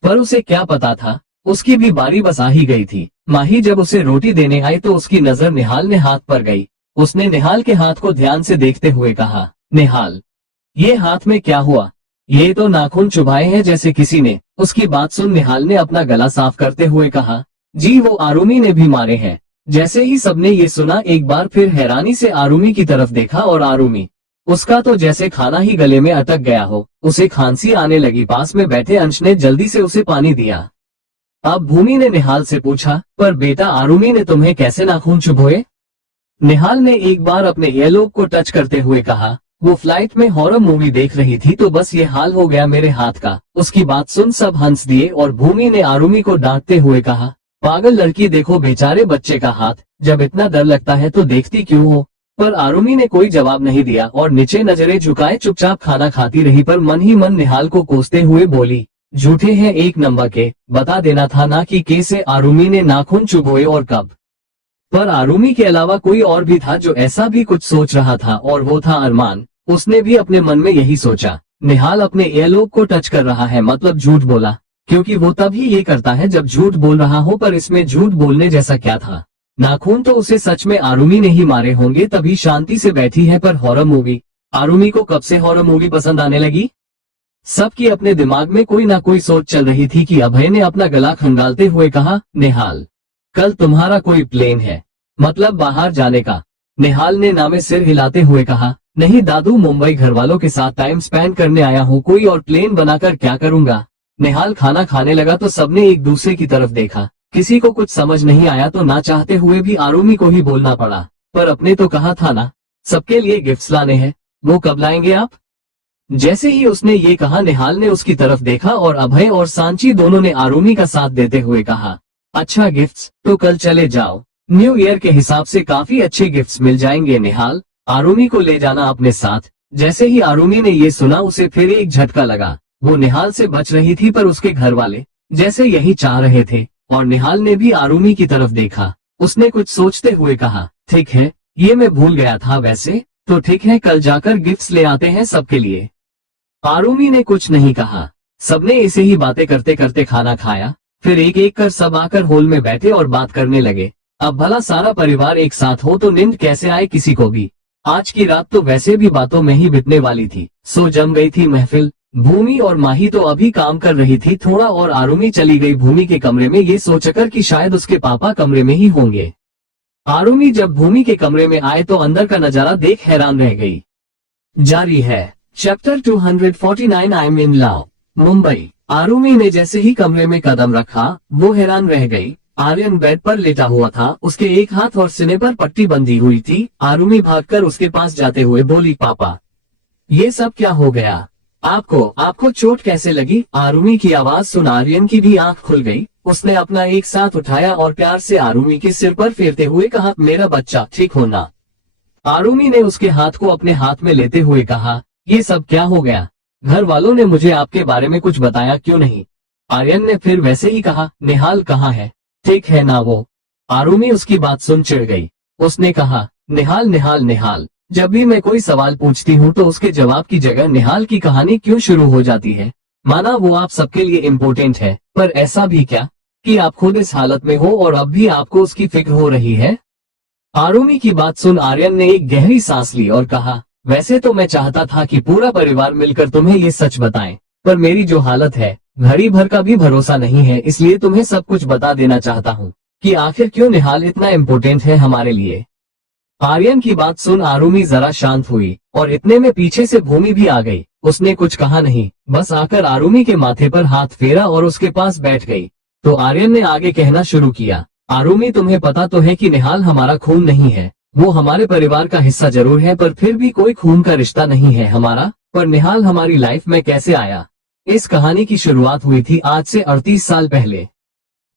पर उसे क्या पता था, उसकी भी बारी बस आ ही गई थी। माही जब उसे रोटी देने आई तो उसकी नजर निहाल ने हाथ पर गई। उसने निहाल के हाथ को ध्यान से देखते हुए कहा, निहाल ये हाथ में क्या हुआ? ये तो नाखून चुभाए हैं जैसे किसी ने। उसकी बात सुन निहाल ने अपना गला साफ करते हुए कहा, जी वो आरुमी ने भी मारे हैं। जैसे ही सबने ये सुना एक बार फिर हैरानी से आरुमी की तरफ देखा और आरुमी, उसका तो जैसे खाना ही गले में अटक गया हो। उसे खांसी आने लगी। पास में बैठे अंश ने जल्दी से उसे पानी दिया। अब भूमि ने निहाल से पूछा, पर बेटा आरुमी ने तुम्हें कैसे नाखून चुभोए? निहाल ने एक बार अपने ईयरलोब को टच करते हुए कहा, वो फ्लाइट में हॉरर मूवी देख रही थी तो बस ये हाल हो गया मेरे हाथ का। उसकी बात सुन सब हंस दिए और भूमि ने आरुमी को डांटते हुए कहा, पागल लड़की, देखो बेचारे बच्चे का हाथ, जब इतना डर लगता है तो देखती क्यों हो? पर आरुमी ने कोई जवाब नहीं दिया और नीचे नजरें झुकाए चुपचाप खाना खाती रही। पर मन ही मन निहाल को कोसते हुए बोली, झूठे हैं एक नंबर के, बता देना था ना कि कैसे आरुमी ने नाखून चुभोए और कब। पर आरुमी के अलावा कोई और भी था जो ऐसा भी कुछ सोच रहा था और वो था अरमान। उसने भी अपने मन में यही सोचा, निहाल अपने ईयरलोब को टच कर रहा है मतलब झूठ बोला, क्योंकि वो तभी ये करता है जब झूठ बोल रहा हो। पर इसमें झूठ बोलने जैसा क्या था? नाखून तो उसे सच में आरुमी ने ही मारे होंगे, तभी शांति से बैठी है। पर हॉरर मूवी, आरुमी को कब से हॉरर मूवी पसंद आने लगी? सबकी अपने दिमाग में कोई ना कोई सोच चल रही थी कि अभय ने अपना गला खंगालते हुए कहा, निहाल कल तुम्हारा कोई प्लेन है, मतलब बाहर जाने का? निहाल ने नामे सिर हिलाते हुए कहा, नहीं दादू, मुंबई घर वालों के साथ टाइम स्पेंड करने आया हूँ, कोई और प्लेन बनाकर क्या करूंगा? निहाल खाना खाने लगा तो सबने एक दूसरे की तरफ देखा। किसी को कुछ समझ नहीं आया तो ना चाहते हुए भी आरुमी को ही बोलना पड़ा, पर अपने तो कहा था ना सबके लिए गिफ्ट्स लाने हैं, वो कब लाएंगे आप? जैसे ही उसने ये कहा निहाल ने उसकी तरफ देखा और अभय और सांची दोनों ने आरुमी का साथ देते हुए कहा, अच्छा गिफ्ट्स तो कल चले जाओ, न्यू ईयर के हिसाब से काफी अच्छे गिफ्ट्स मिल जाएंगे। निहाल आरुमी को ले जाना अपने साथ। जैसे ही आरुमी ने ये सुना उसे फिर एक झटका लगा। वो निहाल से बच रही थी पर उसके घर वाले जैसे यही चाह रहे थे और निहाल ने भी आरुमी की तरफ देखा। उसने कुछ सोचते हुए कहा, ठीक है ये मैं भूल गया था, वैसे तो ठीक है कल जाकर गिफ्ट्स ले आते हैं सबके लिए। आरुमी ने कुछ नहीं कहा। सबने ऐसे ही बातें करते करते खाना खाया। फिर एक एक कर सब आकर हॉल में बैठे और बात करने लगे। अब भला सारा परिवार एक साथ हो तो नींद कैसे आए किसी को भी। आज की रात तो वैसे भी बातों में ही बितने वाली थी, सो जम गई थी महफिल। भूमि और माही तो अभी काम कर रही थी थोड़ा और आरुमी चली गई भूमि के कमरे में ये सोचकर कि शायद उसके पापा कमरे में ही होंगे। आरुमी जब भूमि के कमरे में आए तो अंदर का नजारा देख हैरान रह गई। जारी है chapter 249 I am in love Mumbai. Aarumi ने जैसे ही कमरे में कदम रखा वो हैरान रह गई। आर्यन बेड पर लेटा हुआ था, उसके एक हाथ और सीने पर पट्टी बंधी हुई थी। आरुमी भागकर उसके पास जाते हुए बोली, पापा ये सब क्या हो गया? आपको चोट कैसे लगी? आरुमी की आवाज सुन आर्यन की भी आंख खुल गई। उसने अपना एक साथ उठाया और प्यार से आरुमी के सिर पर फेरते हुए कहा, मेरा बच्चा ठीक हो ना? आरुमी ने उसके हाथ को अपने हाथ में लेते हुए कहा, ये सब क्या हो गया? घर वालों ने मुझे आपके बारे में कुछ बताया क्यों नहीं? आर्यन ने फिर वैसे ही कहा, निहाल कहाँ है? ठीक है ना वो? आरुमी उसकी बात सुन चिढ़ गई। उसने कहा, निहाल निहाल निहाल, जब भी मैं कोई सवाल पूछती हूँ तो उसके जवाब की जगह निहाल की कहानी क्यों शुरू हो जाती है? माना वो आप सबके लिए इम्पोर्टेंट है, पर ऐसा भी क्या कि आप खुद इस हालत में हो और अब भी आपको उसकी फिक्र हो रही है? आरुमी की बात सुन आर्यन ने एक गहरी सांस ली और कहा, वैसे तो मैं चाहता था कि पूरा परिवार मिलकर तुम्हें ये सच बताएं, पर मेरी जो हालत है घड़ी भर का भी भरोसा नहीं है, इसलिए तुम्हें सब कुछ बता देना चाहता हूँ कि आखिर क्यों निहाल इतना इम्पोर्टेंट है हमारे लिए। आर्यन की बात सुन आरुमी जरा शांत हुई और इतने में पीछे से भूमि भी आ गई। उसने कुछ कहा नहीं, बस आकर आरुमी के माथे पर हाथ फेरा और उसके पास बैठ गई। तो आर्यन ने आगे कहना शुरू किया, आरुमी तुम्हें पता तो है कि निहाल हमारा खून नहीं है, वो हमारे परिवार का हिस्सा जरूर है पर फिर भी कोई खून का रिश्ता नहीं है हमारा। पर निहाल हमारी लाइफ में कैसे आया? इस कहानी की शुरुआत हुई थी आज से 38 साल पहले।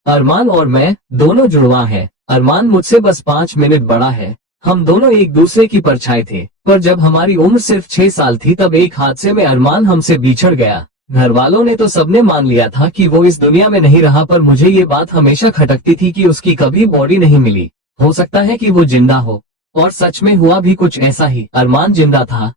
अरमान और मैं दोनों जुड़वा हैं। अरमान मुझसे बस 5 मिनट बड़ा है। हम दोनों एक दूसरे की परछाई थे, पर जब हमारी उम्र सिर्फ 6 साल थी तब एक हादसे में अरमान हमसे बिछड़ गया। घर वालों ने तो सबने मान लिया था कि वो इस दुनिया में नहीं रहा, पर मुझे ये बात हमेशा खटकती थी कि उसकी कभी बॉडी नहीं मिली। हो सकता है कि वो जिंदा हो, और सच में हुआ भी कुछ ऐसा ही। अरमान जिंदा था।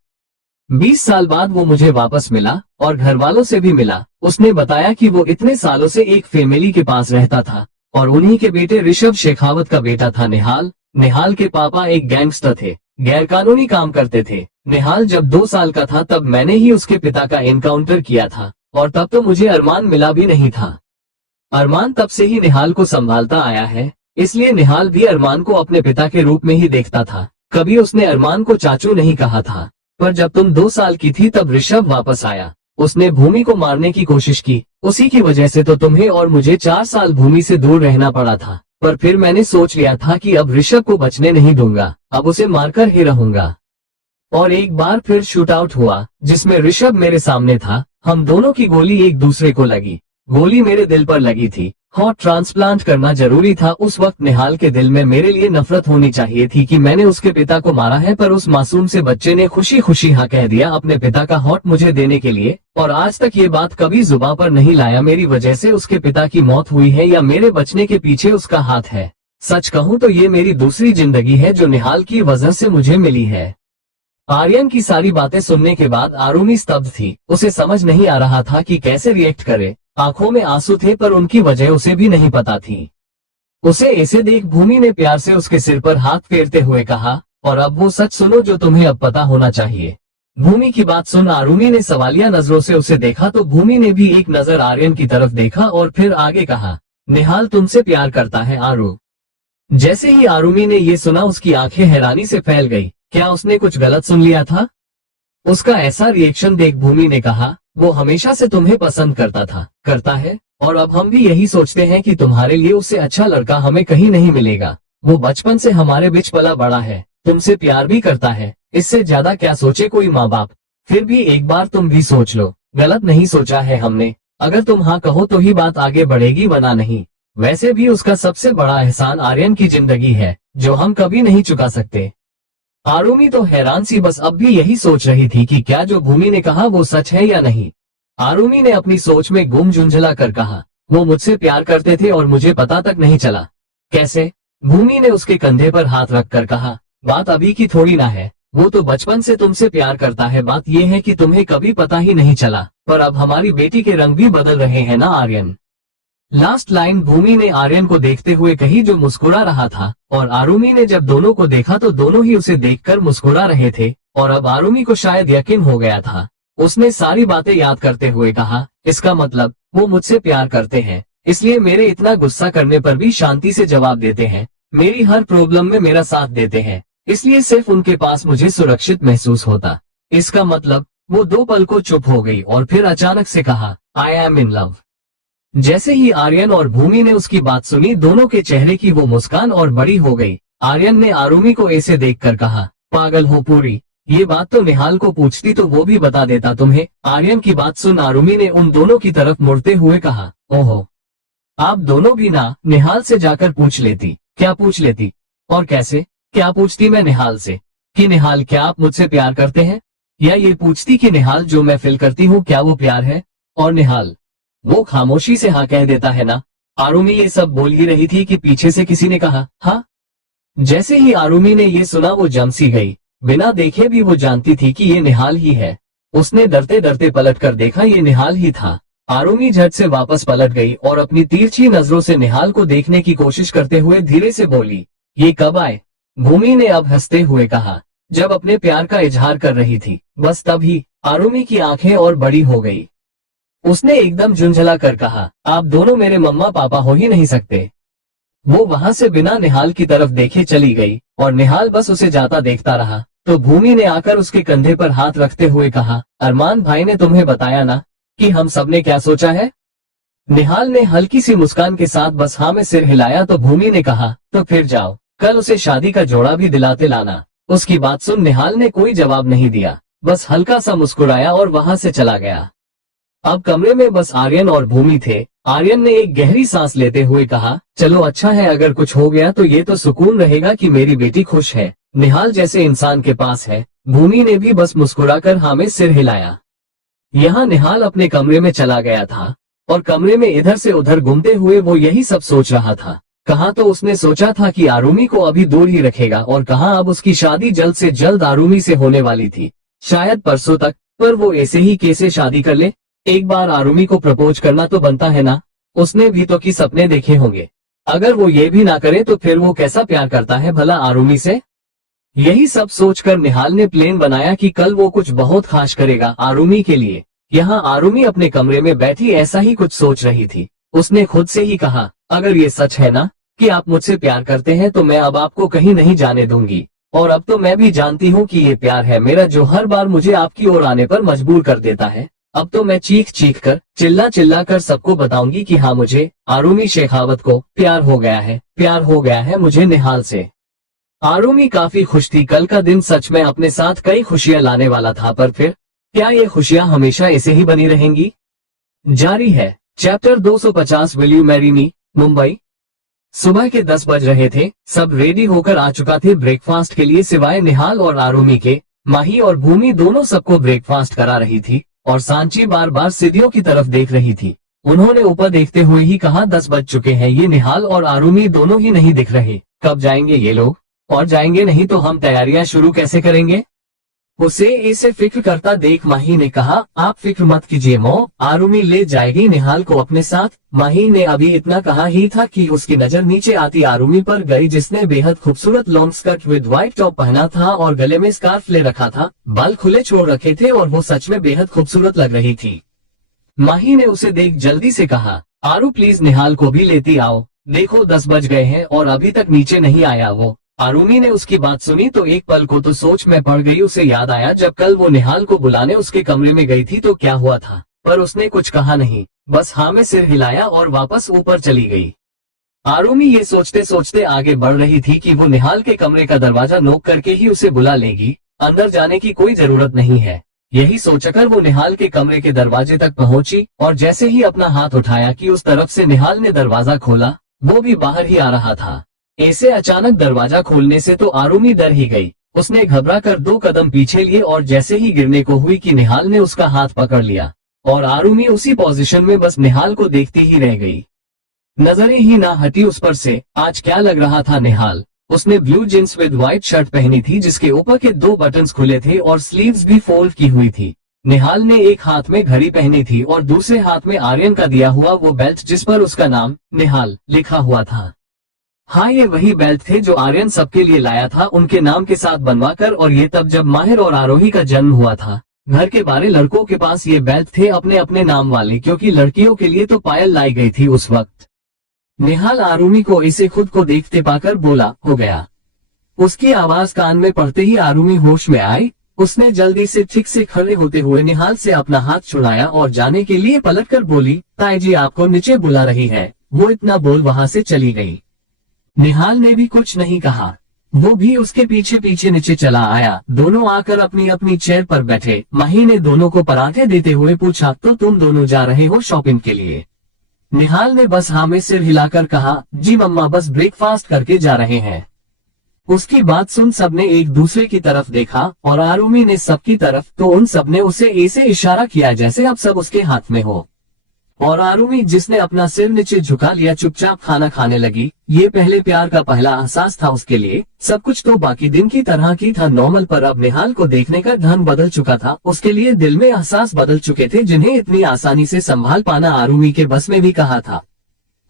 20 साल बाद वो मुझे वापस मिला और घर वालों से भी मिला। उसने बताया कि वो इतने सालों से एक फैमिली के पास रहता था और उन्हीं के बेटे ऋषभ शेखावत का बेटा था निहाल। निहाल के पापा एक गैंगस्टर थे, गैरकानूनी काम करते थे। निहाल जब 2 साल का था तब मैंने ही उसके पिता का एनकाउंटर किया था और तब तो मुझे अरमान मिला भी नहीं था। अरमान तब से ही निहाल को संभालता आया है, इसलिए निहाल भी अरमान को अपने पिता के रूप में ही देखता था। कभी उसने अरमान को चाचू नहीं कहा था। पर जब तुम 2 साल की थी तब ऋषभ वापस आया। उसने भूमि को मारने की कोशिश की, उसी की वजह से तो तुम्हें और मुझे 4 साल भूमि से दूर रहना पड़ा था। पर फिर मैंने सोच लिया था कि अब ऋषभ को बचने नहीं दूंगा, अब उसे मारकर ही रहूंगा। और एक बार फिर शूट आउट हुआ जिसमें ऋषभ मेरे सामने था। हम दोनों की गोली एक दूसरे को लगी। गोली मेरे दिल पर लगी थी। हार्ट ट्रांसप्लांट करना जरूरी था। उस वक्त निहाल के दिल में मेरे लिए नफरत होनी चाहिए थी कि मैंने उसके पिता को मारा है, पर उस मासूम से बच्चे ने खुशी खुशी हाँ कह दिया अपने पिता का हार्ट मुझे देने के लिए। और आज तक ये बात कभी जुबान पर नहीं लाया मेरी वजह से उसके पिता की मौत हुई है या मेरे बचने के पीछे उसका हाथ है। सच कहूँ तो ये मेरी दूसरी जिंदगी है जो निहाल की वजह से मुझे मिली है। आर्यन की सारी बातें सुनने के बाद आरुमी स्तब्ध थी। उसे समझ नहीं आ रहा था कि कैसे रिएक्ट करे। आंखों में आंसू थे पर उनकी वजह उसे भी नहीं पता थी। उसे ऐसे देख भूमि ने प्यार से उसके सिर पर हाथ फेरते हुए कहा, और अब वो सच सुनो जो तुम्हें अब पता होना चाहिए। भूमि की बात सुन आरुमी ने सवालिया नजरों से उसे देखा तो भूमि ने भी एक नजर आर्यन की तरफ देखा और फिर आगे कहा, निहाल तुमसे प्यार करता है आरू। जैसे ही आरुमी ने ये सुना उसकी आंखें हैरानी से फैल गई। क्या उसने कुछ गलत सुन लिया था? उसका ऐसा रिएक्शन देख भूमि ने कहा, वो हमेशा से तुम्हें पसंद करता है, और अब हम भी यही सोचते हैं कि तुम्हारे लिए उससे अच्छा लड़का हमें कहीं नहीं मिलेगा। वो बचपन से हमारे बीच पला बड़ा है, तुमसे प्यार भी करता है। इससे ज्यादा क्या सोचे कोई माँ बाप। फिर भी एक बार तुम भी सोच लो, गलत नहीं सोचा है हमने। अगर तुम हाँ कहो तो ही बात आगे बढ़ेगी, वरना नहीं। वैसे भी उसका सबसे बड़ा एहसान आर्यन की जिंदगी है जो हम कभी नहीं चुका सकते। आरुमी तो हैरान सी बस अब भी यही सोच रही थी कि क्या जो भूमि ने कहा वो सच है या नहीं। आरुमी ने अपनी सोच में गुम झुंझला कर कहा, वो मुझसे प्यार करते थे और मुझे पता तक नहीं चला। कैसे? भूमि ने उसके कंधे पर हाथ रखकर कहा, बात अभी की थोड़ी ना है। वो तो बचपन से तुमसे प्यार करता है। बात ये है कि तुम्हें कभी पता ही नहीं चला। पर अब हमारी बेटी के रंग भी बदल रहे हैं ना आर्यन। लास्ट लाइन भूमि ने आर्यन को देखते हुए कही जो मुस्कुरा रहा था, और आरुमी ने जब दोनों को देखा तो दोनों ही उसे देखकर मुस्कुरा रहे थे, और अब आरुमी को शायद यकीन हो गया था। उसने सारी बातें याद करते हुए कहा, इसका मतलब वो मुझसे प्यार करते हैं, इसलिए मेरे इतना गुस्सा करने पर भी शांति से जवाब देते हैं, मेरी हर प्रॉब्लम में मेरा साथ देते हैं, इसलिए सिर्फ उनके पास मुझे सुरक्षित महसूस होता। इसका मतलब वो 2 पल को चुप हो गई और फिर अचानक से कहा, आई एम इन लव। जैसे ही आर्यन और भूमि ने उसकी बात सुनी, दोनों के चेहरे की वो मुस्कान और बड़ी हो गई। आर्यन ने आरुमी को ऐसे देखकर कहा, पागल हो पूरी, ये बात तो निहाल को पूछती तो वो भी बता देता तुम्हें। आर्यन की बात सुन आरुमी ने उन दोनों की तरफ मुड़ते हुए कहा, ओहो, आप दोनों भी ना निहाल से जाकर पूछ लेती। क्या पूछ लेती? और कैसे? क्या पूछती मैं निहाल से कि निहाल क्या आप मुझसे प्यार करते हैं, या ये पूछती कि निहाल जो मैं फील करती हूँ क्या वो प्यार है? और निहाल वो खामोशी से हाँ कह देता है ना। आरुमी ये सब बोल ही रही थी कि पीछे से किसी ने कहा, हाँ। जैसे ही आरुमी ने ये सुना वो जम सी गई। बिना देखे भी वो जानती थी कि ये निहाल ही है। उसने डरते डरते पलट कर देखा, ये निहाल ही था। आरुमी झट से वापस पलट गई और अपनी तिरछी नजरों से निहाल को देखने की कोशिश करते हुए धीरे से बोली, ये कब आए? भूमि ने अब हंसते हुए कहा, जब अपने प्यार का इजहार कर रही थी, बस तभी। आरुमी की आंखें और बड़ी हो गई। उसने एकदम झुंझला कर कहा, आप दोनों मेरे मम्मा पापा हो ही नहीं सकते। वो वहां से बिना निहाल की तरफ देखे चली गई और निहाल बस उसे जाता देखता रहा। तो भूमि ने आकर उसके कंधे पर हाथ रखते हुए कहा, अरमान भाई ने तुम्हें बताया ना कि हम सबने क्या सोचा है? निहाल ने हल्की सी मुस्कान के साथ बस हाँ में सिर हिलाया। तो भूमि ने कहा, तो फिर जाओ, कल उसे शादी का जोड़ा भी दिलाते लाना। उसकी बात सुन निहाल ने कोई जवाब नहीं दिया, बस हल्का सा मुस्कुराया और वहां से चला गया। अब कमरे में बस आर्यन और भूमि थे। आर्यन ने एक गहरी सांस लेते हुए कहा, चलो अच्छा है, अगर कुछ हो गया तो ये तो सुकून रहेगा कि मेरी बेटी खुश है, निहाल जैसे इंसान के पास है। भूमि ने भी बस मुस्कुराकर हाँ में सिर हिलाया। यहाँ निहाल अपने कमरे में चला गया था और कमरे में इधर से उधर घूमते हुए वो यही सब सोच रहा था। कहाँ तो उसने सोचा था कि आरुमी को अभी दूर ही रखेगा, और कहाँ अब उसकी शादी जल्द से जल्द आरुमी से होने वाली थी, शायद परसों तक। पर वो ऐसे ही कैसे शादी कर ले? एक बार आरुमी को प्रपोज करना तो बनता है ना। उसने भी तो की सपने देखे होंगे। अगर वो ये भी ना करे तो फिर वो कैसा प्यार करता है भला आरुमी से? यही सब सोचकर निहाल ने प्लान बनाया कि कल वो कुछ बहुत खास करेगा आरुमी के लिए। यहाँ आरुमी अपने कमरे में बैठी ऐसा ही कुछ सोच रही थी। उसने खुद से ही कहा, अगर ये सच है ना कि आप मुझसे प्यार करते हैं तो मैं अब आपको कहीं नहीं जाने दूंगी। और अब तो मैं भी जानती हूँ कि ये प्यार है मेरा जो हर बार मुझे आपकी ओर आने पर मजबूर कर देता है। अब तो मैं चीख चीख कर चिल्ला चिल्ला कर सबको बताऊंगी कि हाँ मुझे आरुमी शेखावत को प्यार हो गया है, प्यार हो गया है मुझे निहाल से। आरुमी काफी खुश थी। कल का दिन सच में अपने साथ कई खुशियां लाने वाला था, पर फिर क्या ये खुशियां हमेशा ऐसे ही बनी रहेंगी? जारी है चैप्टर 250 विल यू मैरी मी। मुंबई। सुबह के 10 बज रहे थे। सब रेडी होकर आ चुका थे ब्रेकफास्ट के लिए, सिवाय निहाल और आरुमी के। माही और भूमि दोनों सबको ब्रेकफास्ट करा रही थी और सांची बार बार सीढ़ियों की तरफ देख रही थी। उन्होंने ऊपर देखते हुए ही कहा, 10 बज चुके हैं, ये निहाल और आरुमी दोनों ही नहीं दिख रहे, कब जाएंगे ये लोग? और जाएंगे नहीं तो हम तैयारियां शुरू कैसे करेंगे? उसे इसे फिक्र करता देख माही ने कहा, आप फिक्र मत कीजिए मो, आरुमी ले जाएगी निहाल को अपने साथ। माही ने अभी इतना कहा ही था कि उसकी नजर नीचे आती आरुमी पर गई, जिसने बेहद खूबसूरत long skirt with white top पहना था और गले में स्कार्फ ले रखा था, बाल खुले छोड़ रखे थे और वो सच में बेहद खूबसूरत लग रही थी। माही ने उसे देख जल्दी से कहा, आरू प्लीज निहाल को भी लेती आओ, देखो 10 बज गए हैं और अभी तक नीचे नहीं आया वो। आरुमी ने उसकी बात सुनी तो एक पल को तो सोच में पड़ गई। उसे याद आया जब कल वो निहाल को बुलाने उसके कमरे में गई थी तो क्या हुआ था, पर उसने कुछ कहा नहीं, बस हाँ में सिर हिलाया और वापस ऊपर चली गई। आरुमी ये सोचते सोचते आगे बढ़ रही थी कि वो निहाल के कमरे का दरवाजा नोक करके ही उसे बुला लेगी, अंदर जाने की कोई जरूरत नहीं है। यही सोचकर वो निहाल के कमरे के दरवाजे तक पहुंची और जैसे ही अपना हाथ उठाया कि उस तरफ से निहाल ने दरवाजा खोला, वो भी बाहर ही आ रहा था। ऐसे अचानक दरवाजा खोलने से तो आरुमी डर ही गई। उसने घबरा कर 2 कदम पीछे लिए और जैसे ही गिरने को हुई कि निहाल ने उसका हाथ पकड़ लिया और आरुमी उसी पोजीशन में बस निहाल को देखती ही रह गई। नजरें ही ना हटी उस पर से। आज क्या लग रहा था निहाल। उसने blue jeans with white shirt पहनी थी जिसके ऊपर के 2 बटन्स खुले थे और स्लीव्स भी फोल्ड की हुई थी। निहाल ने एक हाथ में घड़ी पहनी थी और दूसरे हाथ में आर्यन का दिया हुआ वो बेल्ट जिस पर उसका नाम निहाल लिखा हुआ था। हाँ, ये वही बेल्ट थे जो आर्यन सबके लिए लाया था उनके नाम के साथ बनवाकर, और ये तब जब माहिर और आरोही का जन्म हुआ था। घर के बारे लड़कों के पास ये बेल्ट थे अपने अपने नाम वाले, क्योंकि लड़कियों के लिए तो पायल लाई गई थी उस वक्त। निहाल आरुमी को इसे खुद को देखते पाकर बोला, हो गया। उसकी आवाज कान में पड़ते ही आरुमी होश में आई। उसने जल्दी से ठीक से खड़े होते हुए निहाल से अपना हाथ छुड़ाया और जाने के लिए पलटकर बोली, ताई जी आपको नीचे बुला रही है। वो इतना बोल वहां से चली गई। निहाल ने भी कुछ नहीं कहा, वो भी उसके पीछे पीछे नीचे चला आया। दोनों आकर अपनी अपनी चेयर पर बैठे। माही ने दोनों को पराठे देते हुए पूछा, तो तुम दोनों जा रहे हो शॉपिंग के लिए? निहाल ने बस हाँ में सिर हिलाकर कहा, जी मम्मा बस ब्रेकफास्ट करके जा रहे हैं। उसकी बात सुन सबने एक दूसरे की तरफ देखा और आरुमी ने सबकी तरफ, तो उन सबने उसे ऐसे इशारा किया जैसे अब सब उसके हाथ में हो। और आरुमी जिसने अपना सिर नीचे झुका लिया चुपचाप खाना खाने लगी। ये पहले प्यार का पहला एहसास था उसके लिए। सब कुछ तो बाकी दिन की तरह की था नॉर्मल, पर अब निहाल को देखने का ढंग बदल चुका था। उसके लिए दिल में एहसास बदल चुके थे जिन्हें इतनी आसानी से संभाल पाना आरुमी के बस में भी कहा था।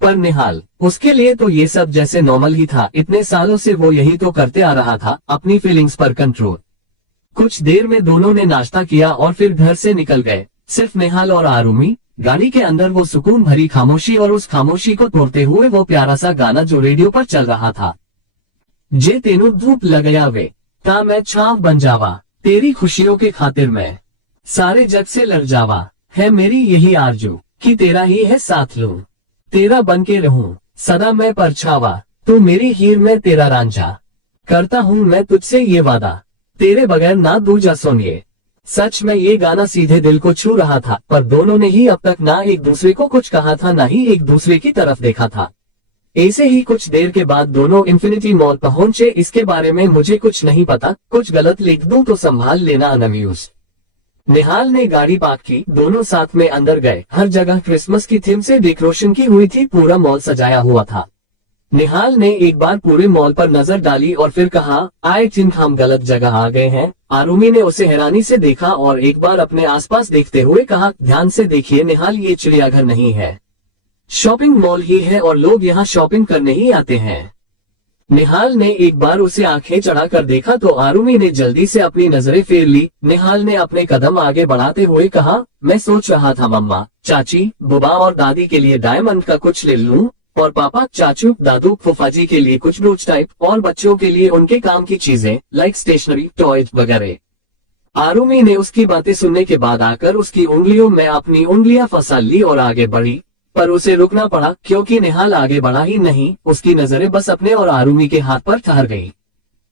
पर निहाल, उसके लिए तो ये सब जैसे नॉर्मल ही था। इतने सालों से वो यही तो करते आ रहा था, अपनी फीलिंग्स पर कंट्रोल। कुछ देर में दोनों ने नाश्ता किया और फिर घर से निकल गए, सिर्फ निहाल और आरुमी। गाड़ी के अंदर वो सुकून भरी खामोशी और उस खामोशी को तोड़ते हुए वो प्यारा सा गाना जो रेडियो पर चल रहा था। जे तेनू धूप लगया वे ता मैं छाव बन जावा, तेरी खुशियों के खातिर मैं सारे जग से लड़ जावा। है मेरी यही आरजू कि तेरा ही है साथ लूं, तेरा बन के रहूं सदा मैं परछावा। तू मेरी हीर मैं तेरा रांझा, करता हूँ मैं तुझसे ये वादा, तेरे बगैर ना दूजा सोनिए। सच में ये गाना सीधे दिल को छू रहा था, पर दोनों ने ही अब तक ना एक दूसरे को कुछ कहा था ना ही एक दूसरे की तरफ देखा था। ऐसे ही कुछ देर के बाद दोनों इन्फिनिटी मॉल पहुंचे। इसके बारे में मुझे कुछ नहीं पता, कुछ गलत लिख दूं तो संभाल लेना अनम्यूज। निहाल ने गाड़ी पार्क की, दोनों साथ में अंदर गए। हर जगह क्रिसमस की थीम से डेकोरेशन की हुई थी, पूरा मॉल सजाया हुआ था। निहाल ने एक बार पूरे मॉल पर नजर डाली और फिर कहा, आई थिंक हम गलत जगह आ गए हैं। आरुमी ने उसे हैरानी से देखा और एक बार अपने आसपास देखते हुए कहा, ध्यान से देखिए निहाल, ये चिड़ियाघर नहीं है, शॉपिंग मॉल ही है और लोग यहाँ शॉपिंग करने ही आते हैं। निहाल ने एक बार उसे आंखें चढ़ाकर देखा तो आरुमी ने जल्दी से अपनी नजरें फेर ली। निहाल ने अपने कदम आगे बढ़ाते हुए कहा, मैं सोच रहा था मम्मा, चाची, बुबा और दादी के लिए डायमंड का कुछ ले लूं, और पापा, चाचू, दादू, फूफाजी के लिए कुछ ब्रूच टाइप, और बच्चों के लिए उनके काम की चीजें लाइक स्टेशनरी, टॉयज वगैरह। आरुमी ने उसकी बातें सुनने के बाद आकर उसकी उंगलियों में अपनी उंगलियां फंसा ली और आगे बढ़ी, पर उसे रुकना पड़ा क्योंकि निहाल आगे बढ़ा ही नहीं। उसकी नजरें बस अपने और आरुमी के हाथ पर ठहर गई।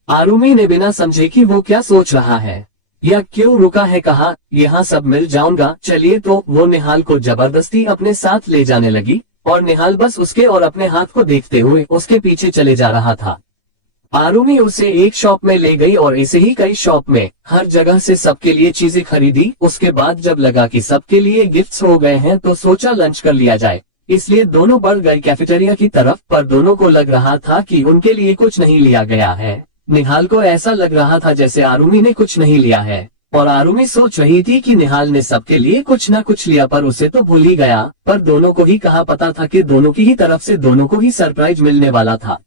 आरुमी ने बिना समझे कि वो क्या सोच रहा है या क्यों रुका है कहा, यहाँ सब मिल जाऊंगा चलिए। तो वो निहाल को जबरदस्ती अपने साथ ले जाने लगी और निहाल बस उसके और अपने हाथ को देखते हुए उसके पीछे चले जा रहा था। आरुमी उसे एक शॉप में ले गई और ऐसे ही कई शॉप में हर जगह से सबके लिए चीजें खरीदी। उसके बाद जब लगा कि सबके लिए गिफ्ट्स हो गए हैं तो सोचा लंच कर लिया जाए, इसलिए दोनों बढ़ गए कैफेटेरिया की तरफ। पर दोनों को लग रहा था कि उनके लिए कुछ नहीं लिया गया है। निहाल को ऐसा लग रहा था जैसे आरुमी ने कुछ नहीं लिया है, और आरुमी सोच रही थी कि निहाल ने सबके लिए कुछ न कुछ लिया, पर उसे तो भूल ही गया। पर दोनों को ही कहा पता था कि दोनों की ही तरफ से दोनों को ही सरप्राइज मिलने वाला था।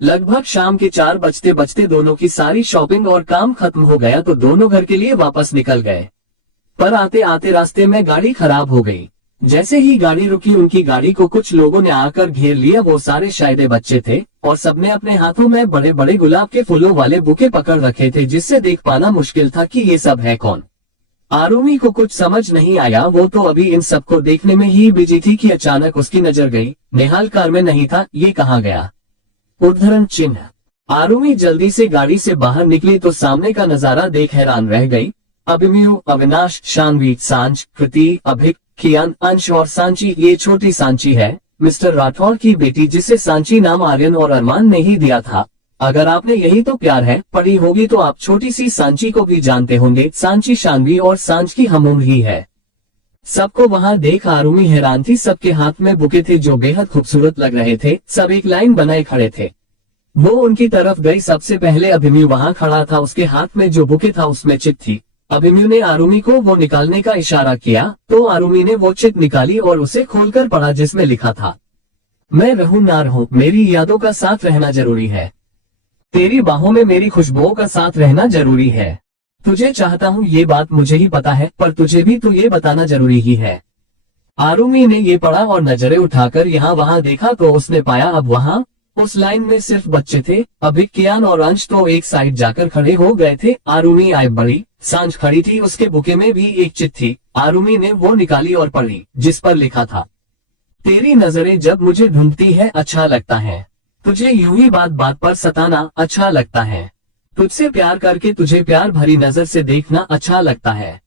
लगभग शाम के 4 बजते बजते दोनों की सारी शॉपिंग और काम खत्म हो गया तो दोनों घर के लिए वापस निकल गए। पर आते आते रास्ते में गाड़ी खराब हो गई। जैसे ही गाड़ी रुकी उनकी गाड़ी को कुछ लोगों ने आकर घेर लिया। वो सारे शायद बच्चे थे और सबने अपने हाथों में बड़े बड़े गुलाब के फूलों वाले बुके पकड़ रखे थे, जिससे देख पाना मुश्किल था कि ये सब है कौन। आरुमी को कुछ समझ नहीं आया, वो तो अभी इन सबको देखने में ही बिजी थी कि अचानक उसकी नजर गई। निहाल कार में नहीं था, ये कहाँ गया? उद्धरण चिन्ह। आरुमी जल्दी से गाड़ी से बाहर निकली तो सामने का नजारा देख हैरान रह गई। अभिमन्यु, अविनाश, शानवी, सांच, कृति, अभिक, कियान, अंश और सांची, ये छोटी सांची है, मिस्टर राठौर की बेटी, जिसे सांची नाम आर्यन और अरमान ने ही दिया था। अगर आपने यही तो प्यार है पढ़ी होगी तो आप छोटी सी सांची को भी जानते होंगे। सांची शानवी और सांच की हमउम्र ही है। सबको वहां देख आरुमी हैरान थी। सबके हाथ में बुके थे जो बेहद खूबसूरत लग रहे थे। सब एक लाइन बनाए खड़े थे। वो उनकी तरफ गई। सबसे पहले अभिमन्यु वहां खड़ा था, उसके हाथ में जो बुके था उसमें चिट थी। अभिमन्यु ने आरुमी को वो निकालने का इशारा किया तो आरुमी ने वो चिट निकाली और उसे खोलकर पढ़ा जिसमें लिखा था, मैं रहूं ना रहूं, मेरी यादों का साथ रहना जरूरी है। तेरी बाहों में मेरी खुशबुओं का साथ रहना जरूरी है। तुझे चाहता हूँ ये बात मुझे ही पता है, पर तुझे भी तो ये बताना जरूरी ही है। आरुमी ने ये पढ़ा और नजरें उठाकर यहाँ वहाँ देखा तो उसने पाया अब वहाँ उस लाइन में सिर्फ बच्चे थे। अभी कियान और अंश तो एक साइड जाकर खड़े हो गए थे। आरुमी आए बढ़ी, सांझ खड़ी थी, उसके बुके में भी एक चिट थी। आरुमी ने वो निकाली और पढ़ी जिस पर लिखा था, तेरी नजरें जब मुझे ढूंढती है अच्छा लगता है, तुझे यूं ही बात बात पर सताना अच्छा लगता है, तुझसे प्यार करके तुझे प्यार भरी नजर से देखना अच्छा लगता है,